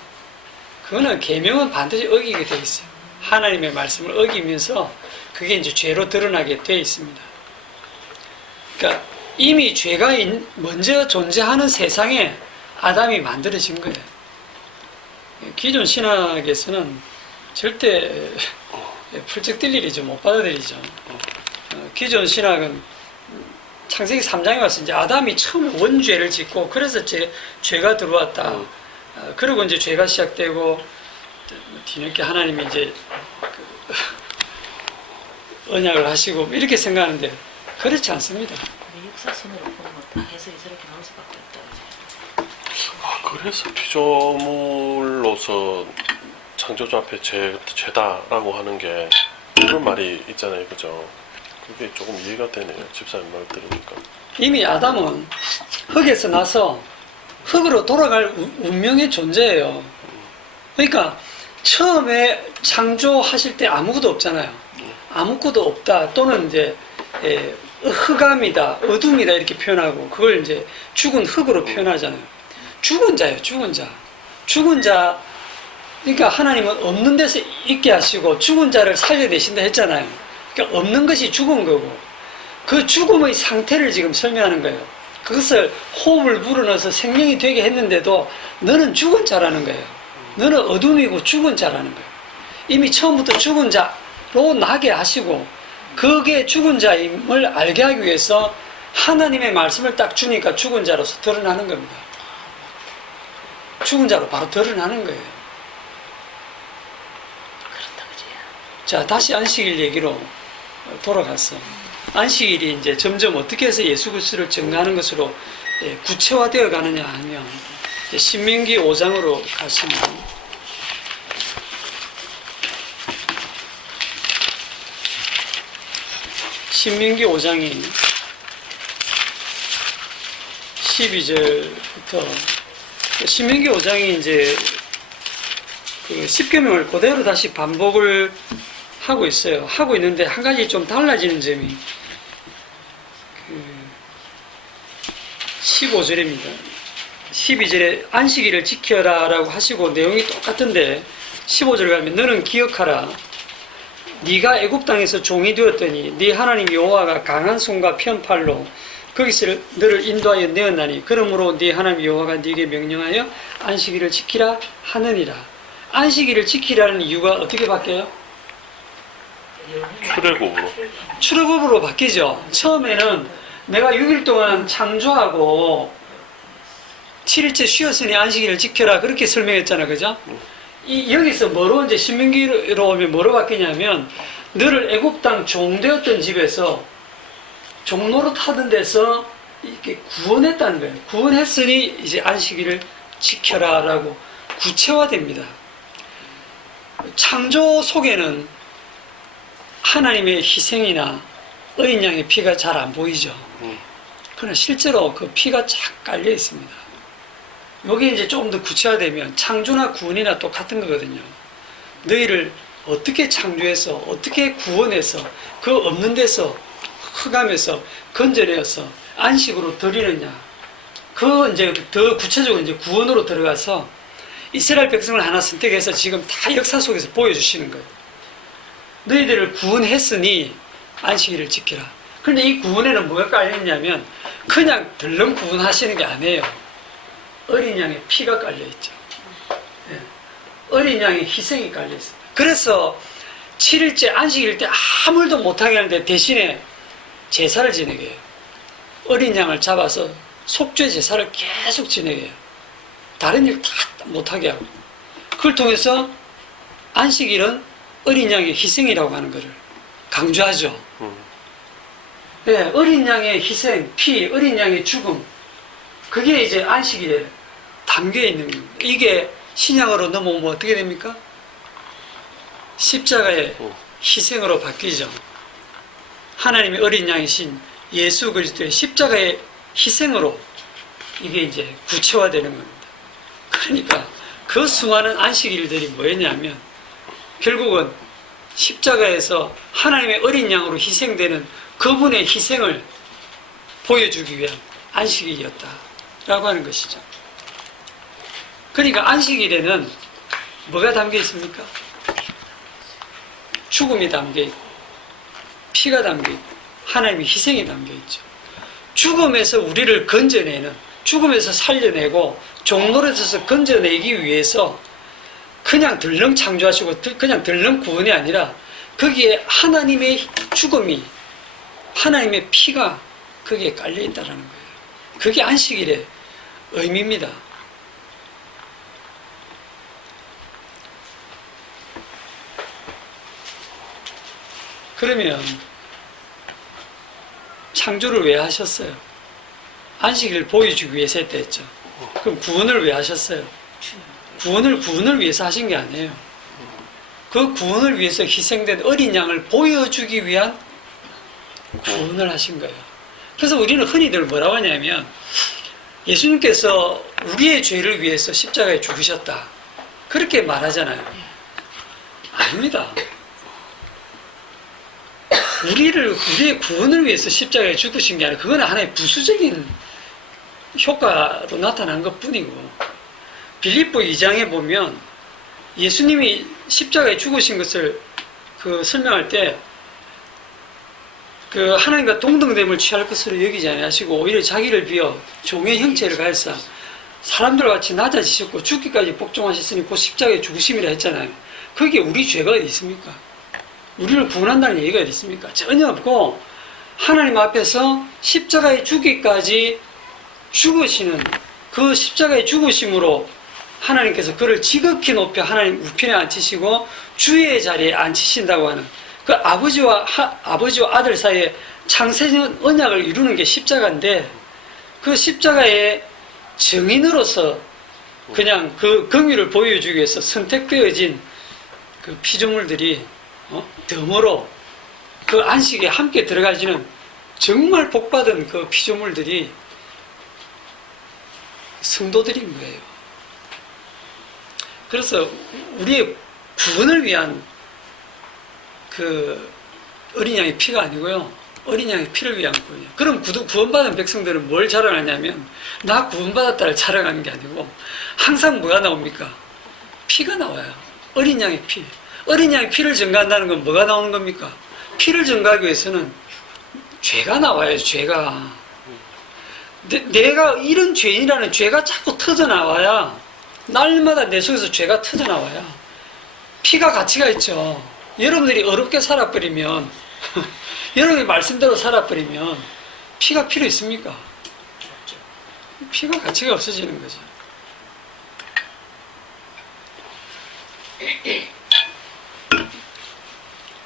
그거는 계명은 반드시 어기게 돼 있어요. 하나님의 말씀을 어기면서 그게 이제 죄로 드러나게 돼 있습니다. 그러니까 이미 죄가 먼저 존재하는 세상에 아담이 만들어진 거예요. 기존 신학에서는 절대 풀쩍 뛸 일이죠. 못 받아들이죠. 기존 신학은 창세기 3장에 와서 이제 아담이 처음 원죄를 짓고 그래서 죄가 들어왔다. 그리고 이제 죄가 시작되고 뒤늦게 하나님이 이제 언약을 하시고 이렇게 생각하는데 그렇지 않습니다. 근데 역사선으로 보는 건 다 해석이 저렇게 나올 수밖에 없다. 그래서 피조물로서 창조주 앞에 죄다라고 하는 게 그런 말이 있잖아요. 그죠? 그게 조금 이해가 되네요. 집사님 말 들으니까. 이미 아담은 흙에서 나서 흙으로 돌아갈 운명의 존재예요. 그러니까 처음에 창조하실 때 아무것도 없잖아요. 아무것도 없다 또는 이제 흑암이다, 어둠이다 이렇게 표현하고 그걸 이제 죽은 흙으로 표현하잖아요. 죽은 자예요, 죽은 자. 죽은 자. 그러니까 하나님은 없는 데서 있게 하시고 죽은 자를 살려내신다 했잖아요. 그러니까 없는 것이 죽은 거고 그 죽음의 상태를 지금 설명하는 거예요. 그것을 호흡을 불어넣어서 생명이 되게 했는데도 너는 죽은 자라는 거예요. 너는 어둠이고 죽은 자라는 거예요. 이미 처음부터 죽은 자, 나게 하시고 그게 죽은 자임을 알게 하기 위해서 하나님의 말씀을 딱 주니까 죽은 자로서 드러나는 겁니다. 죽은 자로 바로 드러나는 거예요. 그렇다 그지. 자, 다시 안식일 얘기로 돌아가서 안식일이 이제 점점 어떻게 해서 예수 그리스도를 증거하는 것으로 구체화되어 가느냐 하면 이제 신명기 5장으로 가시면 신명기 5장이 12절부터 신명기 5장이 이제 그 10계명을 그대로 다시 반복을 하고 있어요. 하고 있는데 한 가지 좀 달라지는 점이 그 15절입니다. 12절에 안식일을 지켜라 라고 하시고 내용이 똑같은데 15절 가면 너는 기억하라. 네가 애굽 땅에서 종이 되었더니 네 하나님 여호와가 강한 손과 편팔로 거기서 너를 인도하여 내었나니 그러므로 네 하나님 여호와가 네게 명령하여 안식일을 지키라 하느니라. 안식일을 지키라는 이유가 어떻게 바뀌어요? 출애굽으로. 출애굽으로 바뀌죠. 처음에는 내가 6일 동안 창조하고 7일째 쉬었으니 안식일을 지켜라 그렇게 설명했잖아, 그죠? 여기서 뭐로 이제 신명기로 오면 뭐로 바뀌냐면 너를 애굽 땅 종되었던 집에서 종노릇 하던 데서 이렇게 구원했다는 거예요. 구원했으니 이제 안식일을 지켜라라고 구체화됩니다. 창조 속에는 하나님의 희생이나 어린 양의 피가 잘 안 보이죠. 그러나 실제로 그 피가 쫙 깔려 있습니다. 여기 이제 조금 더 구체화되면 창조나 구원이나 똑같은 거거든요. 너희를 어떻게 창조해서 어떻게 구원해서 그 없는 데서 흑암에서 건져내어서 안식으로 드리느냐. 그 이제 더 구체적으로 이제 구원으로 들어가서 이스라엘 백성을 하나 선택해서 지금 다 역사 속에서 보여주시는 거예요. 너희들을 구원했으니 안식일을 지키라. 그런데 이 구원에는 뭐가 깔려있냐면 그냥 덜렁 구원하시는 게 아니에요. 어린 양의 피가 깔려있죠. 네. 어린 양의 희생이 깔려있어요. 그래서 7일째 안식일 때 아무 일도 못하게 하는데 대신에 제사를 지내게 해요. 어린 양을 잡아서 속죄 제사를 계속 지내게 해요. 다른 일 다 못하게 하고. 그걸 통해서 안식일은 어린 양의 희생이라고 하는 것을 강조하죠. 네, 어린 양의 희생, 피, 어린 양의 죽음. 그게 이제 안식일에 담겨 있는 겁니다. 이게 신약으로 넘어오면 어떻게 됩니까? 십자가의 희생으로 바뀌죠. 하나님의 어린 양이신 예수 그리스도의 십자가의 희생으로 이게 이제 구체화되는 겁니다. 그러니까 그 수많은 안식일들이 뭐였냐면 결국은 십자가에서 하나님의 어린 양으로 희생되는 그분의 희생을 보여주기 위한 안식일이었다라고 하는 것이죠. 그러니까 안식일에는 뭐가 담겨 있습니까? 죽음이 담겨 있고 피가 담겨 있고 하나님의 희생이 담겨 있죠. 죽음에서 우리를 건져내는, 죽음에서 살려내고 종노릇에서 건져내기 위해서 그냥 덜렁 창조하시고 그냥 덜렁 구원이 아니라 거기에 하나님의 죽음이, 하나님의 피가 거기에 깔려 있다는 거예요. 그게 안식일의 의미입니다. 그러면 창조를 왜 하셨어요? 안식일을 보여주기 위해서 했댔죠. 그럼 구원을 왜 하셨어요? 구원을 위해서 하신 게 아니에요. 그 구원을 위해서 희생된 어린 양을 보여주기 위한 구원을 하신 거예요. 그래서 우리는 흔히들 뭐라고 하냐면 예수님께서 우리의 죄를 위해서 십자가에 죽으셨다. 그렇게 말하잖아요. 아닙니다. 우리의 구원을 위해서 십자가에 죽으신 게 아니라 그건 하나의 부수적인 효과로 나타난 것 뿐이고, 빌립보 2장에 보면 예수님이 십자가에 죽으신 것을 설명할 때 하나님과 동등됨을 취할 것으로 여기지 아니하시고 오히려 자기를 비어 종의 형체를 가해서 사람들과 같이 낮아지셨고 죽기까지 복종하셨으니 곧 십자가에 죽으심이라 했잖아요. 거기에 우리 죄가 어디 있습니까? 우리를 구원한다는 얘기가 어디 있습니까? 전혀 없고 하나님 앞에서 십자가에 죽기까지 죽으시는 그 십자가의 죽으심으로 하나님께서 그를 지극히 높여 하나님 우편에 앉히시고 주의 자리에 앉히신다고 하는 그 아버지와 아들 사이에 창세전 언약을 이루는 게 십자가인데 그 십자가의 증인으로서 그냥 그 긍휼을 보여주기 위해서 선택되어진 그 피조물들이 덤으로 그 안식에 함께 들어가지는 정말 복받은 그 피조물들이 성도들인 거예요. 그래서 우리의 구원을 위한 그 어린 양의 피가 아니고요. 어린 양의 피를 위한 구원이에요. 그럼 구원받은 백성들은 뭘 자랑하냐면 나 구원받았다를 자랑하는 게 아니고 항상 뭐가 나옵니까? 피가 나와요. 어린 양의 피. 어린 양의 피를 증가한다는 건 뭐가 나오는 겁니까? 피를 증가하기 위해서는 죄가 나와요. 죄가. 내가 이런 죄인이라는 죄가 자꾸 터져나와야 날마다 내 속에서 죄가 터져나와야 피가 가치가 있죠. 여러분들이 어렵게 살아버리면 여러분의 말씀대로 살아버리면 피가 필요 있습니까? 피가 가치가 없어지는 거죠.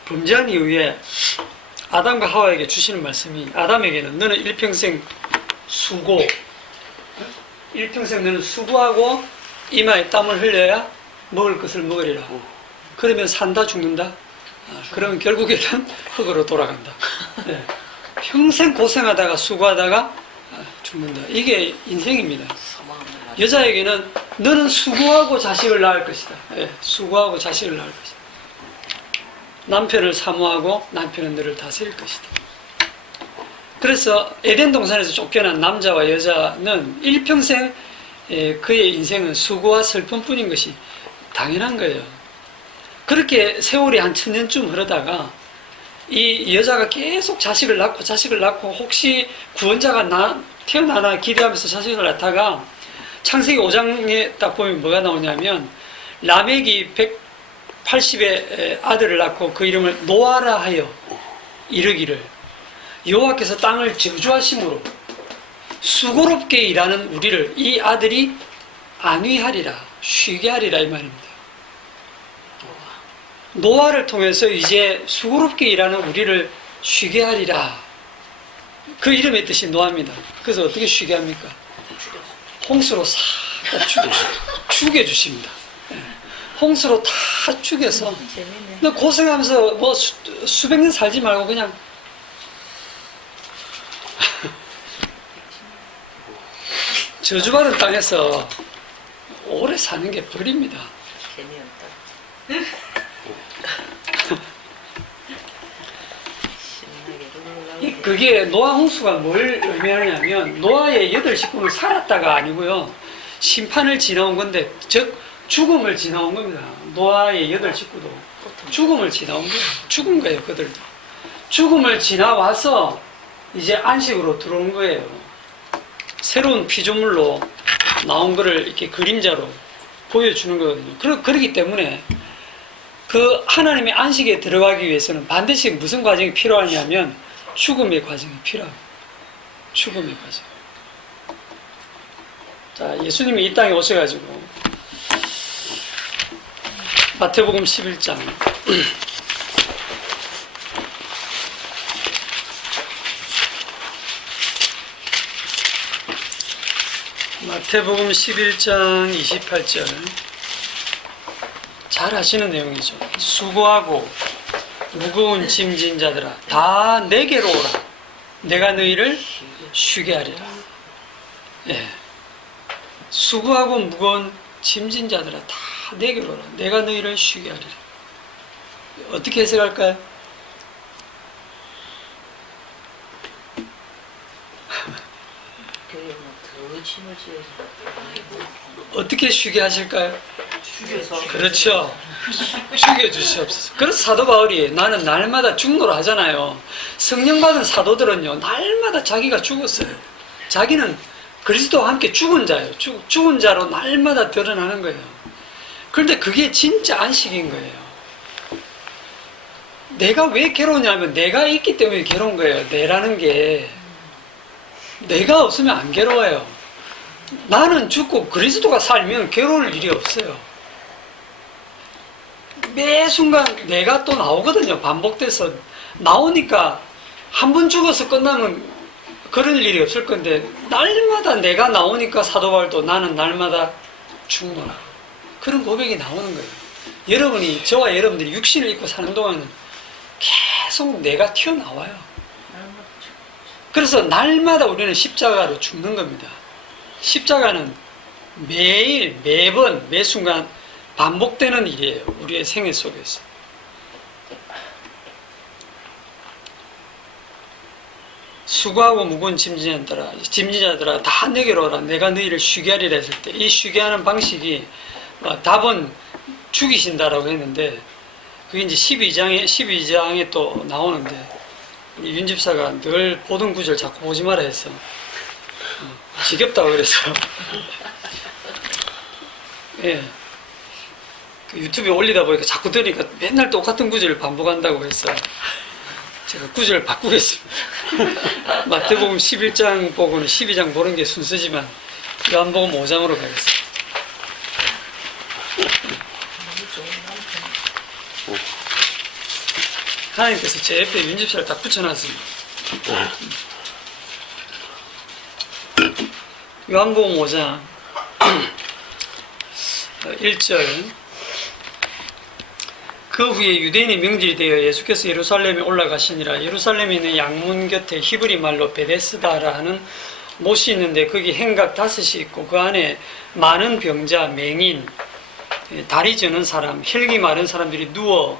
범죄한 이후에 아담과 하와에게 주시는 말씀이 아담에게는 너는 일평생 너는 수고하고 이마에 땀을 흘려야 먹을 것을 먹으리라. 그러면 산다 죽는다? 그러면 결국에는 흙으로 돌아간다. 네. 평생 고생하다가 수고하다가 죽는다. 이게 인생입니다. 여자에게는 너는 수고하고 자식을 낳을 것이다. 네. 수고하고 자식을 낳을 것이다. 남편을 사모하고 남편은 너를 다스릴 것이다. 그래서 에덴 동산에서 쫓겨난 남자와 여자는 일평생 그의 인생은 수고와 슬픔뿐인 것이 당연한 거예요. 그렇게 세월이 한 1000년쯤 흐르다가 이 여자가 계속 자식을 낳고 혹시 구원자가 태어나나 기대하면서 자식을 낳다가 창세기 5장에 딱 보면 뭐가 나오냐면 라멕이 180의 아들을 낳고 그 이름을 노아라 하여 이르기를 여호와께서 땅을 저주하심으로 수고롭게 일하는 우리를 이 아들이 안위하리라, 쉬게 하리라 이 말입니다. 노아를 통해서 이제 수고롭게 일하는 우리를 쉬게 하리라. 그 이름의 뜻이 노아입니다. 그래서 어떻게 쉬게 합니까? 홍수로 싹 다 죽여주십니다. 홍수로 다 죽여서 너 고생하면서 뭐 수백 년 살지 말고 그냥 저주받은 땅에서 오래 사는 게 벌입니다. 재미없다. 그게 노아 홍수가 뭘 의미하냐면 노아의 8식구는 살았다가 아니고요. 심판을 지나온 건데 즉 죽음을 지나온 겁니다. 노아의 8식구도 죽음을 지나온 거예요. 죽은 거예요. 그들도. 죽음을 지나와서 이제 안식으로 들어온 거예요. 새로운 피조물로 나온 거를 이렇게 그림자로 보여주는 거거든요. 그렇기 때문에 그 하나님의 안식에 들어가기 위해서는 반드시 무슨 과정이 필요하냐면 죽음의 과정이 필요합니다. 죽음의 과정. 자, 예수님이 이 땅에 오셔가지고 마태복음 11장 마태복음 11장 28절 잘 아시는 내용이죠. 수고하고 무거운 짐진 자들아 다 내게로 오라. 내가 너희를 쉬게 하리라. 예. 수고하고 무거운 짐진 자들아 다 내게로 오라. 내가 너희를 쉬게 하리라. 어떻게 해석할까요? 더 짐을 지어서 어떻게 쉬게 하실까요? 죽여서. 그렇죠. 죽여주시옵소서. 그래서 사도 바울이 나는 날마다 죽노라 하잖아요. 성령 받은 사도들은요 날마다 자기가 죽었어요. 자기는 그리스도와 함께 죽은 자예요. 죽은 자로 날마다 드러나는 거예요. 그런데 그게 진짜 안식인 거예요. 내가 왜 괴로우냐면 내가 있기 때문에 괴로운 거예요. 내라는 게. 내가 없으면 안 괴로워요. 나는 죽고 그리스도가 살면 괴로울 일이 없어요. 매 순간 내가 또 나오거든요. 반복돼서 나오니까 한 번 죽어서 끝나면 그럴 일이 없을 건데 날마다 내가 나오니까 사도 바울도 나는 날마다 죽노라. 그런 고백이 나오는 거예요. 여러분이 저와 여러분들이 육신을 입고 사는 동안은 계속 내가 튀어나와요. 그래서 날마다 우리는 십자가로 죽는 겁니다. 십자가는 매일, 매번, 매 순간 반복되는 일이에요. 우리의 생애 속에서. 수고하고 무거운 짐진자들아 다 내게로 오라. 내가 너희를 쉬게 하리라 했을 때 이 쉬게 하는 방식이 답은 죽이신다라고 했는데 그게 이제 12장에 또 나오는데 우리 윤 집사가 늘 보던 구절 자꾸 보지 마라 했어. 지겹다고 그래서. 예. 그 유튜브에 올리다 보니까 자꾸 들으니까 맨날 똑같은 구절을 반복한다고 했어. 제가 구절을 바꾸겠습니다. 마태복음 11장 보고는 12장 보는 게 순서지만 요한복음 5장으로 가겠습니다. 하나님께서 제 옆에 윤집사를 딱 붙여놨습니다. 요한복음 5장 1절 그 후에 유대인의 명절이 되어 예수께서 예루살렘에 올라가시니라. 예루살렘에 있는 양문 곁에 히브리 말로 베데스다라 하는 못이 있는데 거기 행각 5이 있고 그 안에 많은 병자, 맹인, 다리 저는 사람, 혈기 마른 사람들이 누워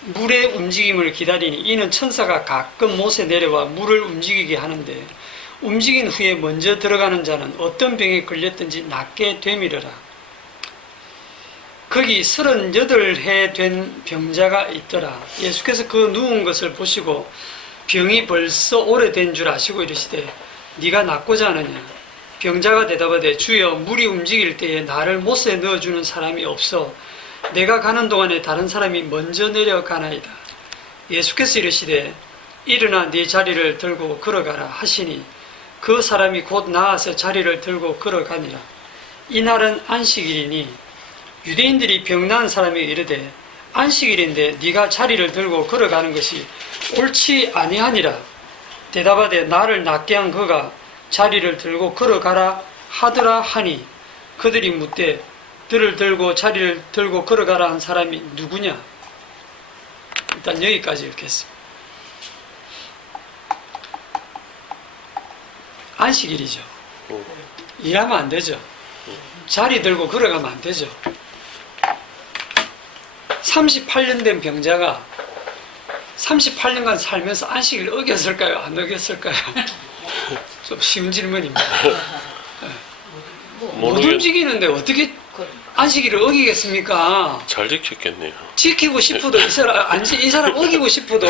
물의 움직임을 기다리니 이는 천사가 가끔 못에 내려와 물을 움직이게 하는데 움직인 후에 먼저 들어가는 자는 어떤 병에 걸렸든지 낫게 되밀어라. 거기 38해 된 병자가 있더라. 예수께서 그 누운 것을 보시고 병이 벌써 오래된 줄 아시고 이르시되 네가 낫고자 하느냐. 병자가 대답하되 주여 물이 움직일 때에 나를 못에 넣어주는 사람이 없어 내가 가는 동안에 다른 사람이 먼저 내려가나이다. 예수께서 이르시되 일어나 네 자리를 들고 걸어가라 하시니 그 사람이 곧 나아서 자리를 들고 걸어가니라. 이날은 안식일이니 유대인들이 병나은 사람에게 이르되 안식일인데 네가 자리를 들고 걸어가는 것이 옳지 아니하니라. 대답하되 나를 낫게 한 그가 자리를 들고 걸어가라 하더라 하니 그들이 묻되 들을 들고 자리를 들고 걸어가라 한 사람이 누구냐? 일단 여기까지 읽겠습니다. 안식일이죠. 일하면 안 되죠. 자리 들고 걸어가면 안 되죠. 38년 된 병자가 38년간 살면서 안식일을 어겼을까요? 안 어겼을까요? 좀 쉬운 질문입니다. 못 움직이는데 어떻게 안식일을 어기겠습니까? 잘 지켰겠네요. 지키고 싶어도 이 사람 어기고 싶어도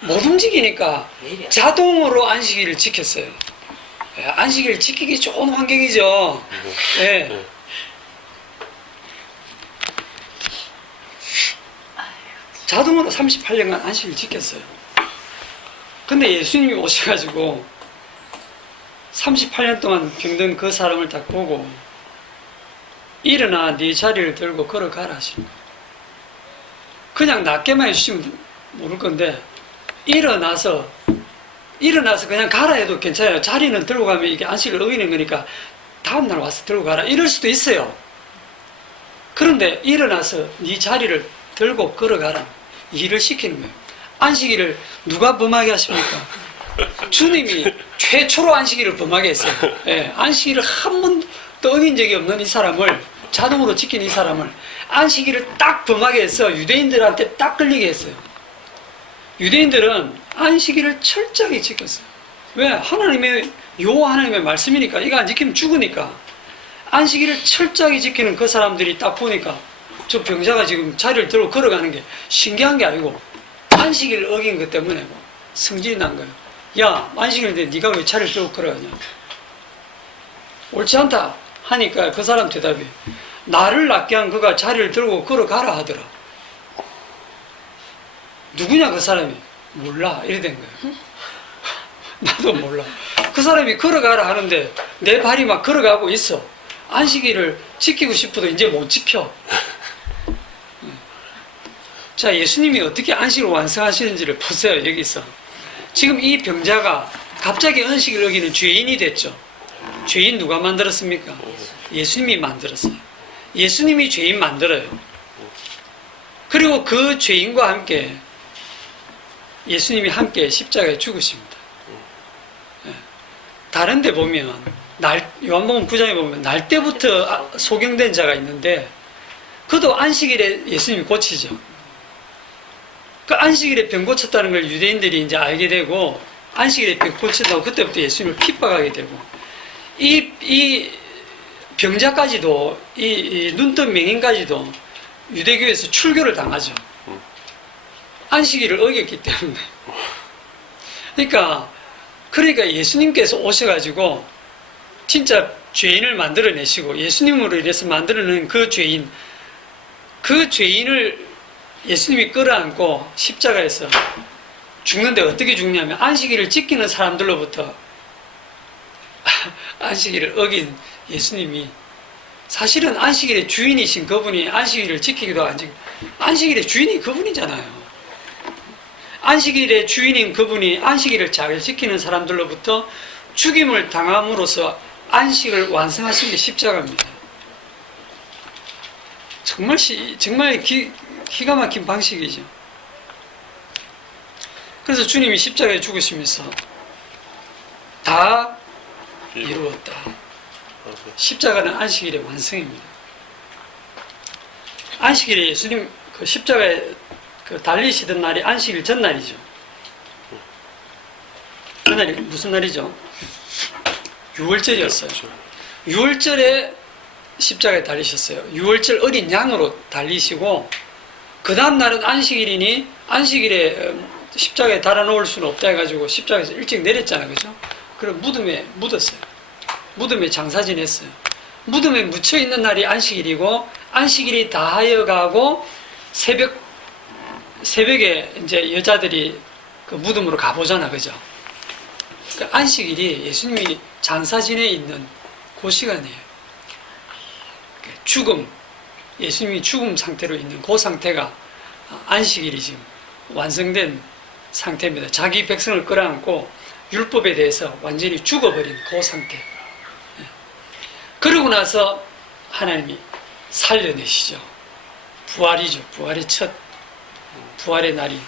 못 움직이니까 자동으로 안식일을 지켰어요. 안식일을 지키기 좋은 환경이죠. 네. 자동으로 38년간 안식일을 지켰어요. 근데 예수님이 오셔가지고 38년 동안 병든 그 사람을 딱 보고 일어나 네 자리를 들고 걸어가라 하시는 거예요. 그냥 낫게만 해주시면 모를 건데 일어나서 그냥 가라 해도 괜찮아요. 자리는 들고 가면 이게 안식을 어기는 거니까 다음날 와서 들고 가라 이럴 수도 있어요. 그런데 일어나서 네 자리를 들고 걸어가라 일을 시키는 거예요. 안식일을 누가 범하게 하십니까? 주님이 최초로 안식일을 범하게 했어요. 예, 안식일을 한 번도 어긴 적이 없는 이 사람을 자동으로 지킨 이 사람을 안식일을 딱 범하게 해서 유대인들한테 딱 걸리게 했어요. 유대인들은 안식일을 철저하게 지켰어요. 왜? 하나님의 말씀이니까. 이거 안 지키면 죽으니까. 안식일을 철저하게 지키는 그 사람들이 딱 보니까 저 병자가 지금 자리를 들고 걸어가는 게 신기한 게 아니고 안식일을 어긴 것 때문에 성질이 난 거예요. 야, 안식일인데 네가 왜 자리를 들고 걸어가냐? 옳지 않다 하니까 그 사람 대답이 나를 낫게 한 그가 자리를 들고 걸어가라 하더라. 누구냐 그 사람이? 몰라. 이래 된 거예요. 나도 몰라. 그 사람이 걸어가라 하는데 내 발이 막 걸어가고 있어. 안식일을 지키고 싶어도 이제 못 지켜. 자, 예수님이 어떻게 안식을 완성하시는지를 보세요. 여기서 지금 이 병자가 갑자기 안식을 어기는 죄인이 됐죠. 죄인 누가 만들었습니까? 예수님이 만들었어요. 예수님이 죄인 만들어요. 그리고 그 죄인과 함께 예수님이 함께 십자가에 죽으십니다. 다른 데 보면 요한복음 9장에 보면 날 때부터 소경된 자가 있는데 그도 안식일에 예수님이 고치죠. 그 안식일에 병 고쳤다는 걸 유대인들이 이제 알게 되고 안식일에 병 고쳤다고 그때부터 예수님을 핍박하게 되고 이 병자까지도 이 눈뜬 맹인까지도 유대교에서 출교를 당하죠. 안식일을 어겼기 때문에. 그러니까 예수님께서 오셔가지고 진짜 죄인을 만들어내시고 예수님으로 인해서 만들어낸 그 죄인을 예수님이 끌어안고 십자가에서 죽는데 어떻게 죽냐면 안식일을 지키는 사람들로부터 안식일을 어긴 예수님이 사실은 안식일의 주인이신 그분이 안식일을 지키기도 안 지키고 안식일의 주인이 그분이잖아요. 안식일의 주인인 그분이 안식일을 잘 지키는 사람들로부터 죽임을 당함으로써 안식을 완성하신 게 십자가입니다. 정말 기가 막힌 방식이죠. 그래서 주님이 십자가에 죽으시면서 다 이루었다. 십자가는 안식일의 완성입니다. 안식일에 예수님 그 십자가에 달리시던 날이 안식일 전날이죠. 그날이 무슨 날이죠? 6월절이었어요. 6월절에 십자가에 달리셨어요. 6월절 어린 양으로 달리시고 그 다음 날은 안식일이니 안식일에 십자가에 달아놓을 수는 없다 해가지고 십자가에서 일찍 내렸잖아요. 그죠? 그럼 무덤에 묻었어요. 무덤에 장사 지냈어요. 무덤에 묻혀있는 날이 안식일이고 안식일이 다 하여가고 새벽에 이제 여자들이 그 무덤으로 가보잖아. 그죠? 그 안식일이 예수님이 장사 지내 있는 그 시간이에요. 예수님이 죽음 상태로 있는 그 상태가 안식일이 지금 완성된 상태입니다. 자기 백성을 끌어안고 율법에 대해서 완전히 죽어버린 그 상태. 그러고 나서 하나님이 살려내시죠. 부활이죠. 부활의 날이.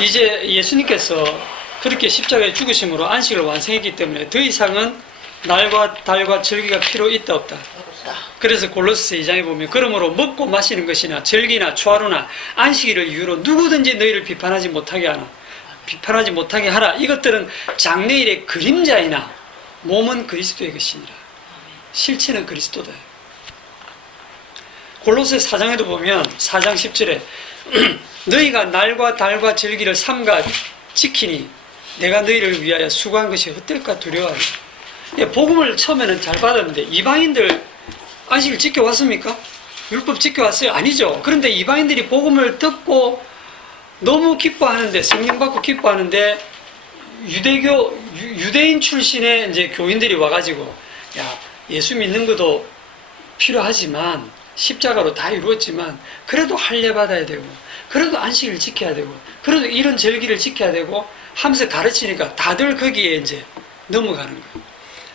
이제 예수님께서 그렇게 십자가에 죽으심으로 안식을 완성했기 때문에 더 이상은 날과 달과 절기가 필요 있다 없다. 그래서 골로새 2장에 보면 그러므로 먹고 마시는 것이나 절기나 초하루나 안식일을 이유로 누구든지 너희를 비판하지 못하게 하라. 이것들은 장래일의 그림자이나 몸은 그리스도의 것이니라. 실체는 그리스도다. 골로새 4장에도 보면 4장 10절에 너희가 날과 달과 절기를 삼가 지키니 내가 너희를 위하여 수고한 것이 헛될까 두려워하라. 복음을 처음에는 잘 받았는데 이방인들 안식일 지켜왔습니까? 율법 지켜왔어요? 아니죠. 그런데 이방인들이 복음을 듣고 너무 기뻐하는데, 성령 받고 기뻐하는데 유대인 출신의 이제 교인들이 와가지고 예수 믿는 것도 필요하지만 십자가로 다 이루었지만 그래도 할례 받아야 되고 그래도 안식일 지켜야 되고 그래도 이런 절기를 지켜야 되고 하면서 가르치니까 다들 거기에 이제 넘어가는 거예요.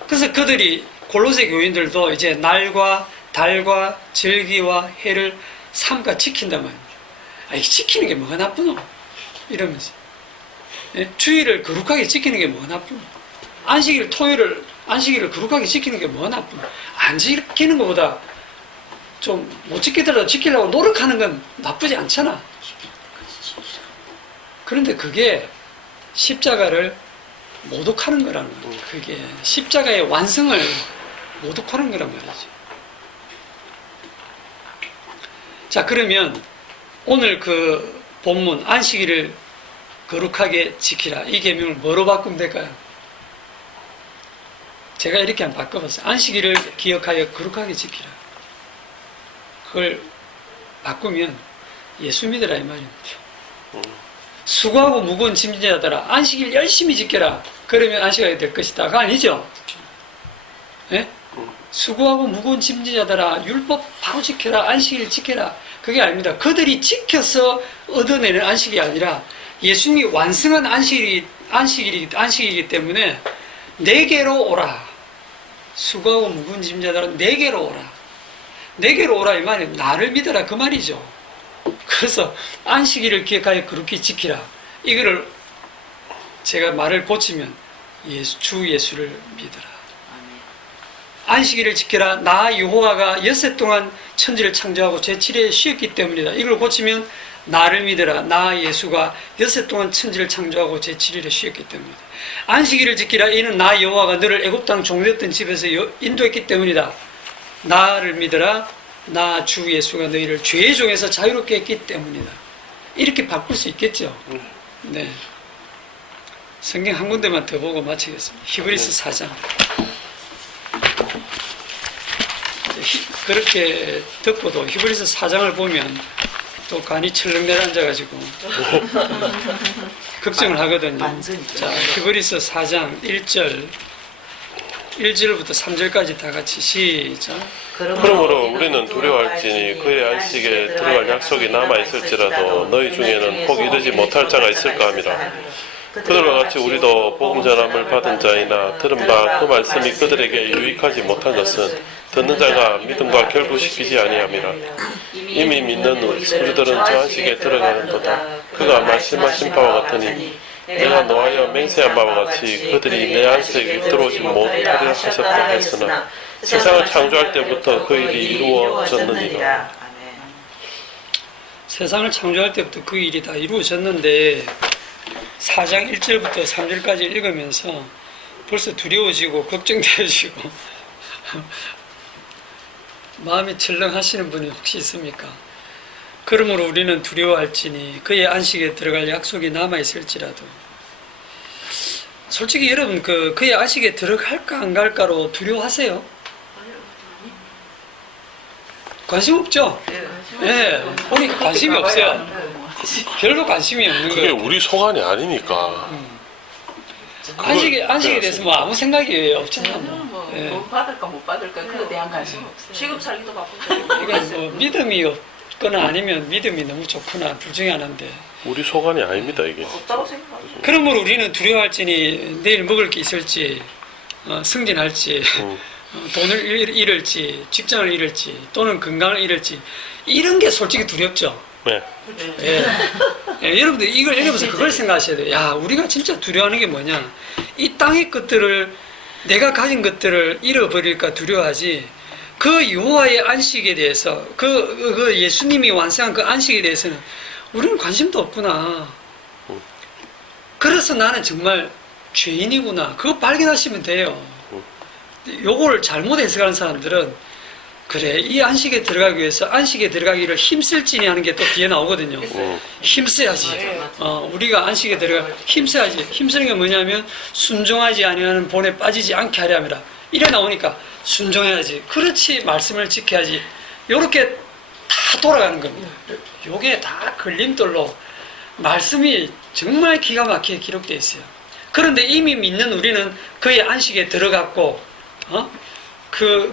그래서 그들이 골로새 교인들도 이제 날과 달과 절기와 해를 삼가 지킨단 말이에요. 지키는 게 뭐가 나쁘노? 이러면서 주일을 거룩하게 지키는 게 뭐가 나쁘노? 안식일을 거룩하게 지키는 게 뭐가 나쁘노? 안 지키는 것보다 좀 못 지키더라도 지키려고 노력하는 건 나쁘지 않잖아. 그런데 그게 십자가를 모독하는 거라는 거예요. 그게 십자가의 완성을 모독하는 거란 말이죠. 자, 그러면 오늘 그 본문 안식일을 거룩하게 지키라, 이 계명을 뭐로 바꾸면 될까요? 제가 이렇게 한번 바꿔봤어요. 안식일을 기억하여 거룩하게 지키라. 그걸 바꾸면 예수 믿으라 이 말입니다. 수고하고 무거운 짐진 자들아 안식일 열심히 지켜라. 그러면 안식하게 될 것이다가 아니죠. 예? 수고하고 무거운 짐진 자들아 율법 바로 지켜라. 안식일 지켜라. 그게 아닙니다. 그들이 지켜서 얻어내는 안식이 아니라 예수님이 완성한 안식이기 때문에 내게로 오라. 수고하고 무거운 짐진 자들아 내게로 오라. 내게로 오라 이 말이 나를 믿어라 그 말이죠. 그래서 안식일을 기억하여 그렇게 지키라. 이거를 제가 말을 고치면 주 예수를 믿어라. 안식일을 지켜라. 나 여호와가 엿새 동안 천지를 창조하고 제7일에 쉬었기 때문이다. 이걸 고치면 나를 믿어라. 나 예수가 엿새 동안 천지를 창조하고 제7일에 쉬었기 때문이다. 안식일을 지키라. 이는 나 여호와가 너를 애굽 땅 종되었던 집에서 인도했기 때문이다. 나를 믿어라. 나 주 예수가 너희를 죄의 종에서 자유롭게 했기 때문이다. 이렇게 바꿀 수 있겠죠. 네. 성경 한 군데만 더 보고 마치겠습니다. 히브리서 4장. 그렇게 듣고도 히브리서 4장을 보면 또 간이 철렁 내려앉아가지고 걱정을 하거든요. 자, 히브리서 4장 1절부터 3절까지 다 같이 시작. 그러므로 우리는 두려워할지니 그의 안식에 들어갈 약속이 남아있을지라도 너희 중에는 혹 이르지 못할 자가 있을까 함이라. 그들과 같이 우리도 복음 전함을 받은 자이나 들은 바 그 말씀이 그들에게 유익하지 못한 것은 듣는 자가 믿음과 결부시키지 아니함이라. 이미 믿는 우리들은 저 안식에 들어가는도다. 그가 말씀하신 바와 같으니 내가 노하여 맹세한 바와 같이 그들이 내 안식에 들어오지 못하려 하셨다 했으나 세상을 창조할 때부터 그 일이 이루어졌느니라. 세상을 창조할 때부터 그 일이 다 이루어졌는데 4장 1절부터 3절까지 읽으면서 벌써 두려워지고 걱정되어지고 마음이 철렁하시는 분이 혹시 있습니까? 그러므로 우리는 두려워할지니 그의 안식에 들어갈 약속이 남아있을지라도. 솔직히 여러분 그의 안식에 들어갈까 안 갈까로 두려워하세요? 관심 없죠? 네, 보니까 관심이 없어요. 별로 관심이 없는 그게 거예요. 우리 소관이 아니니까. 안식에 대해서 뭐 아무 생각이 없잖아. 뭐. 예. 뭐 받을까 못 받을까 그에 대한 관심 없어요. 지금 살기도 바쁜데. 그러니까 뭐 믿음이 없거나 아니면 믿음이 너무 좋거나 둘 중에 하나인데. 우리 소관이 아닙니다 이게. 없다고 생각하죠. 그러므로 우리는 두려워할지니 내일 먹을 게 있을지, 승진할지, 돈을 잃을지, 직장을 잃을지, 또는 건강을 잃을지, 이런 게 솔직히 두렵죠. 네. 예. 예, 여러분들 이걸 읽으면서 그걸 생각하셔야 돼요. 야, 우리가 진짜 두려워하는 게 뭐냐? 이 땅의 것들을, 내가 가진 것들을 잃어버릴까 두려워하지. 그 여호와의 안식에 대해서, 그 예수님이 완성한 그 안식에 대해서는 우리는 관심도 없구나. 그래서 나는 정말 죄인이구나. 그거 발견하시면 돼요. 요걸 잘못 해석하는 사람들은 그래, 이 안식에 들어가기 위해서 안식에 들어가기를 힘쓸지니 하는 게 또 뒤에 나오거든요. 힘써야지. 우리가 안식에 힘써야지. 힘쓰는 게 뭐냐면 순종하지 아니하는 본에 빠지지 않게 하려 함이라. 이래 나오니까 순종해야지. 그렇지, 말씀을 지켜야지. 요렇게 다 돌아가는 겁니다. 요게 다 걸림돌로 말씀이 정말 기가 막히게 기록되어 있어요. 그런데 이미 믿는 우리는 그의 안식에 들어갔고,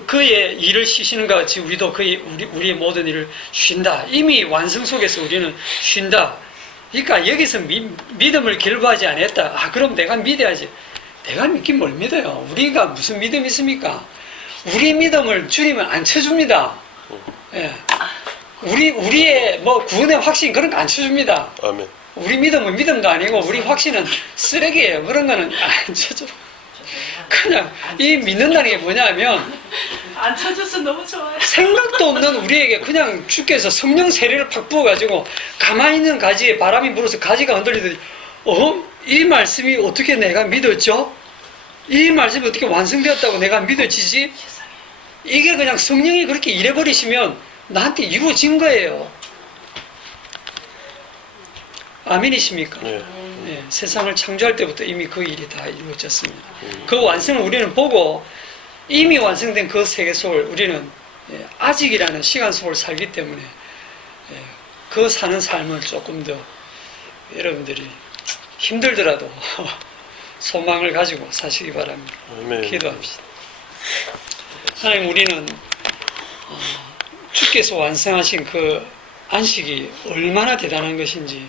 그의 일을 쉬시는 것 같이 우리도 우리의 모든 일을 쉰다. 이미 완성 속에서 우리는 쉰다. 그러니까 여기서 믿음을 결부하지 않았다. 그럼 내가 믿어야지. 내가 믿긴 뭘 믿어요? 우리가 무슨 믿음이 있습니까? 우리 믿음을 주님은 안 쳐줍니다. 예. 우리의 뭐 구원의 확신 그런 거 안 쳐줍니다. 아멘. 우리 믿음은 믿음도 아니고 우리 확신은 쓰레기예요. 그런 거는 안 쳐줘. 그냥 이 믿는다는 게 뭐냐면 안 쳐줘서 너무 좋아요. 생각도 없는 우리에게 그냥 주께서 성령 세례를 팍 부어가지고 가만히 있는 가지에 바람이 불어서 가지가 흔들리더니 이 말씀이 어떻게 내가 믿었죠? 이 말씀이 어떻게 완성되었다고 내가 믿어지지? 이게 그냥 성령이 그렇게 일해버리시면 나한테 이루어진 거예요. 아멘이십니까? 네. 네, 세상을 창조할 때부터 이미 그 일이 다 이루어졌습니다. 그 완성을 우리는 보고 이미 완성된 그 세계 속을 우리는 아직이라는 시간 속을 살기 때문에 그 사는 삶을 조금 더 여러분들이 힘들더라도 소망을 가지고 사시기 바랍니다. 아멘. 기도합시다. 하나님, 우리는 주께서 완성하신 그 안식이 얼마나 대단한 것인지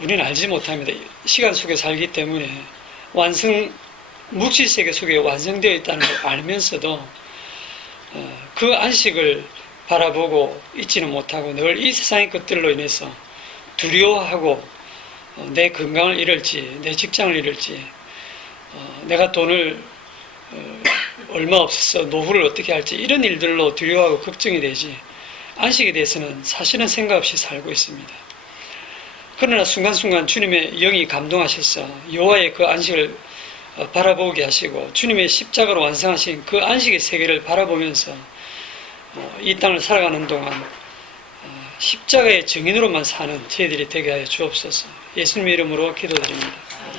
우리는 알지 못합니다. 시간 속에 살기 때문에 묵시세계 속에 완성되어 있다는 걸 알면서도 그 안식을 바라보고 있지는 못하고 늘 이 세상의 것들로 인해서 두려워하고 내 건강을 잃을지, 내 직장을 잃을지, 내가 돈을 얼마 없어서 노후를 어떻게 할지 이런 일들로 두려워하고 걱정이 되지 안식에 대해서는 사실은 생각 없이 살고 있습니다. 그러나 순간순간 주님의 영이 감동하셔서 여호와의 그 안식을 바라보게 하시고 주님의 십자가로 완성하신 그 안식의 세계를 바라보면서 이 땅을 살아가는 동안 십자가의 증인으로만 사는 저희들이 되게 하여 주옵소서. 예수님의 이름으로 기도드립니다.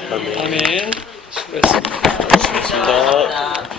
아멘. 아멘. 수고했습니다. 고맙습니다.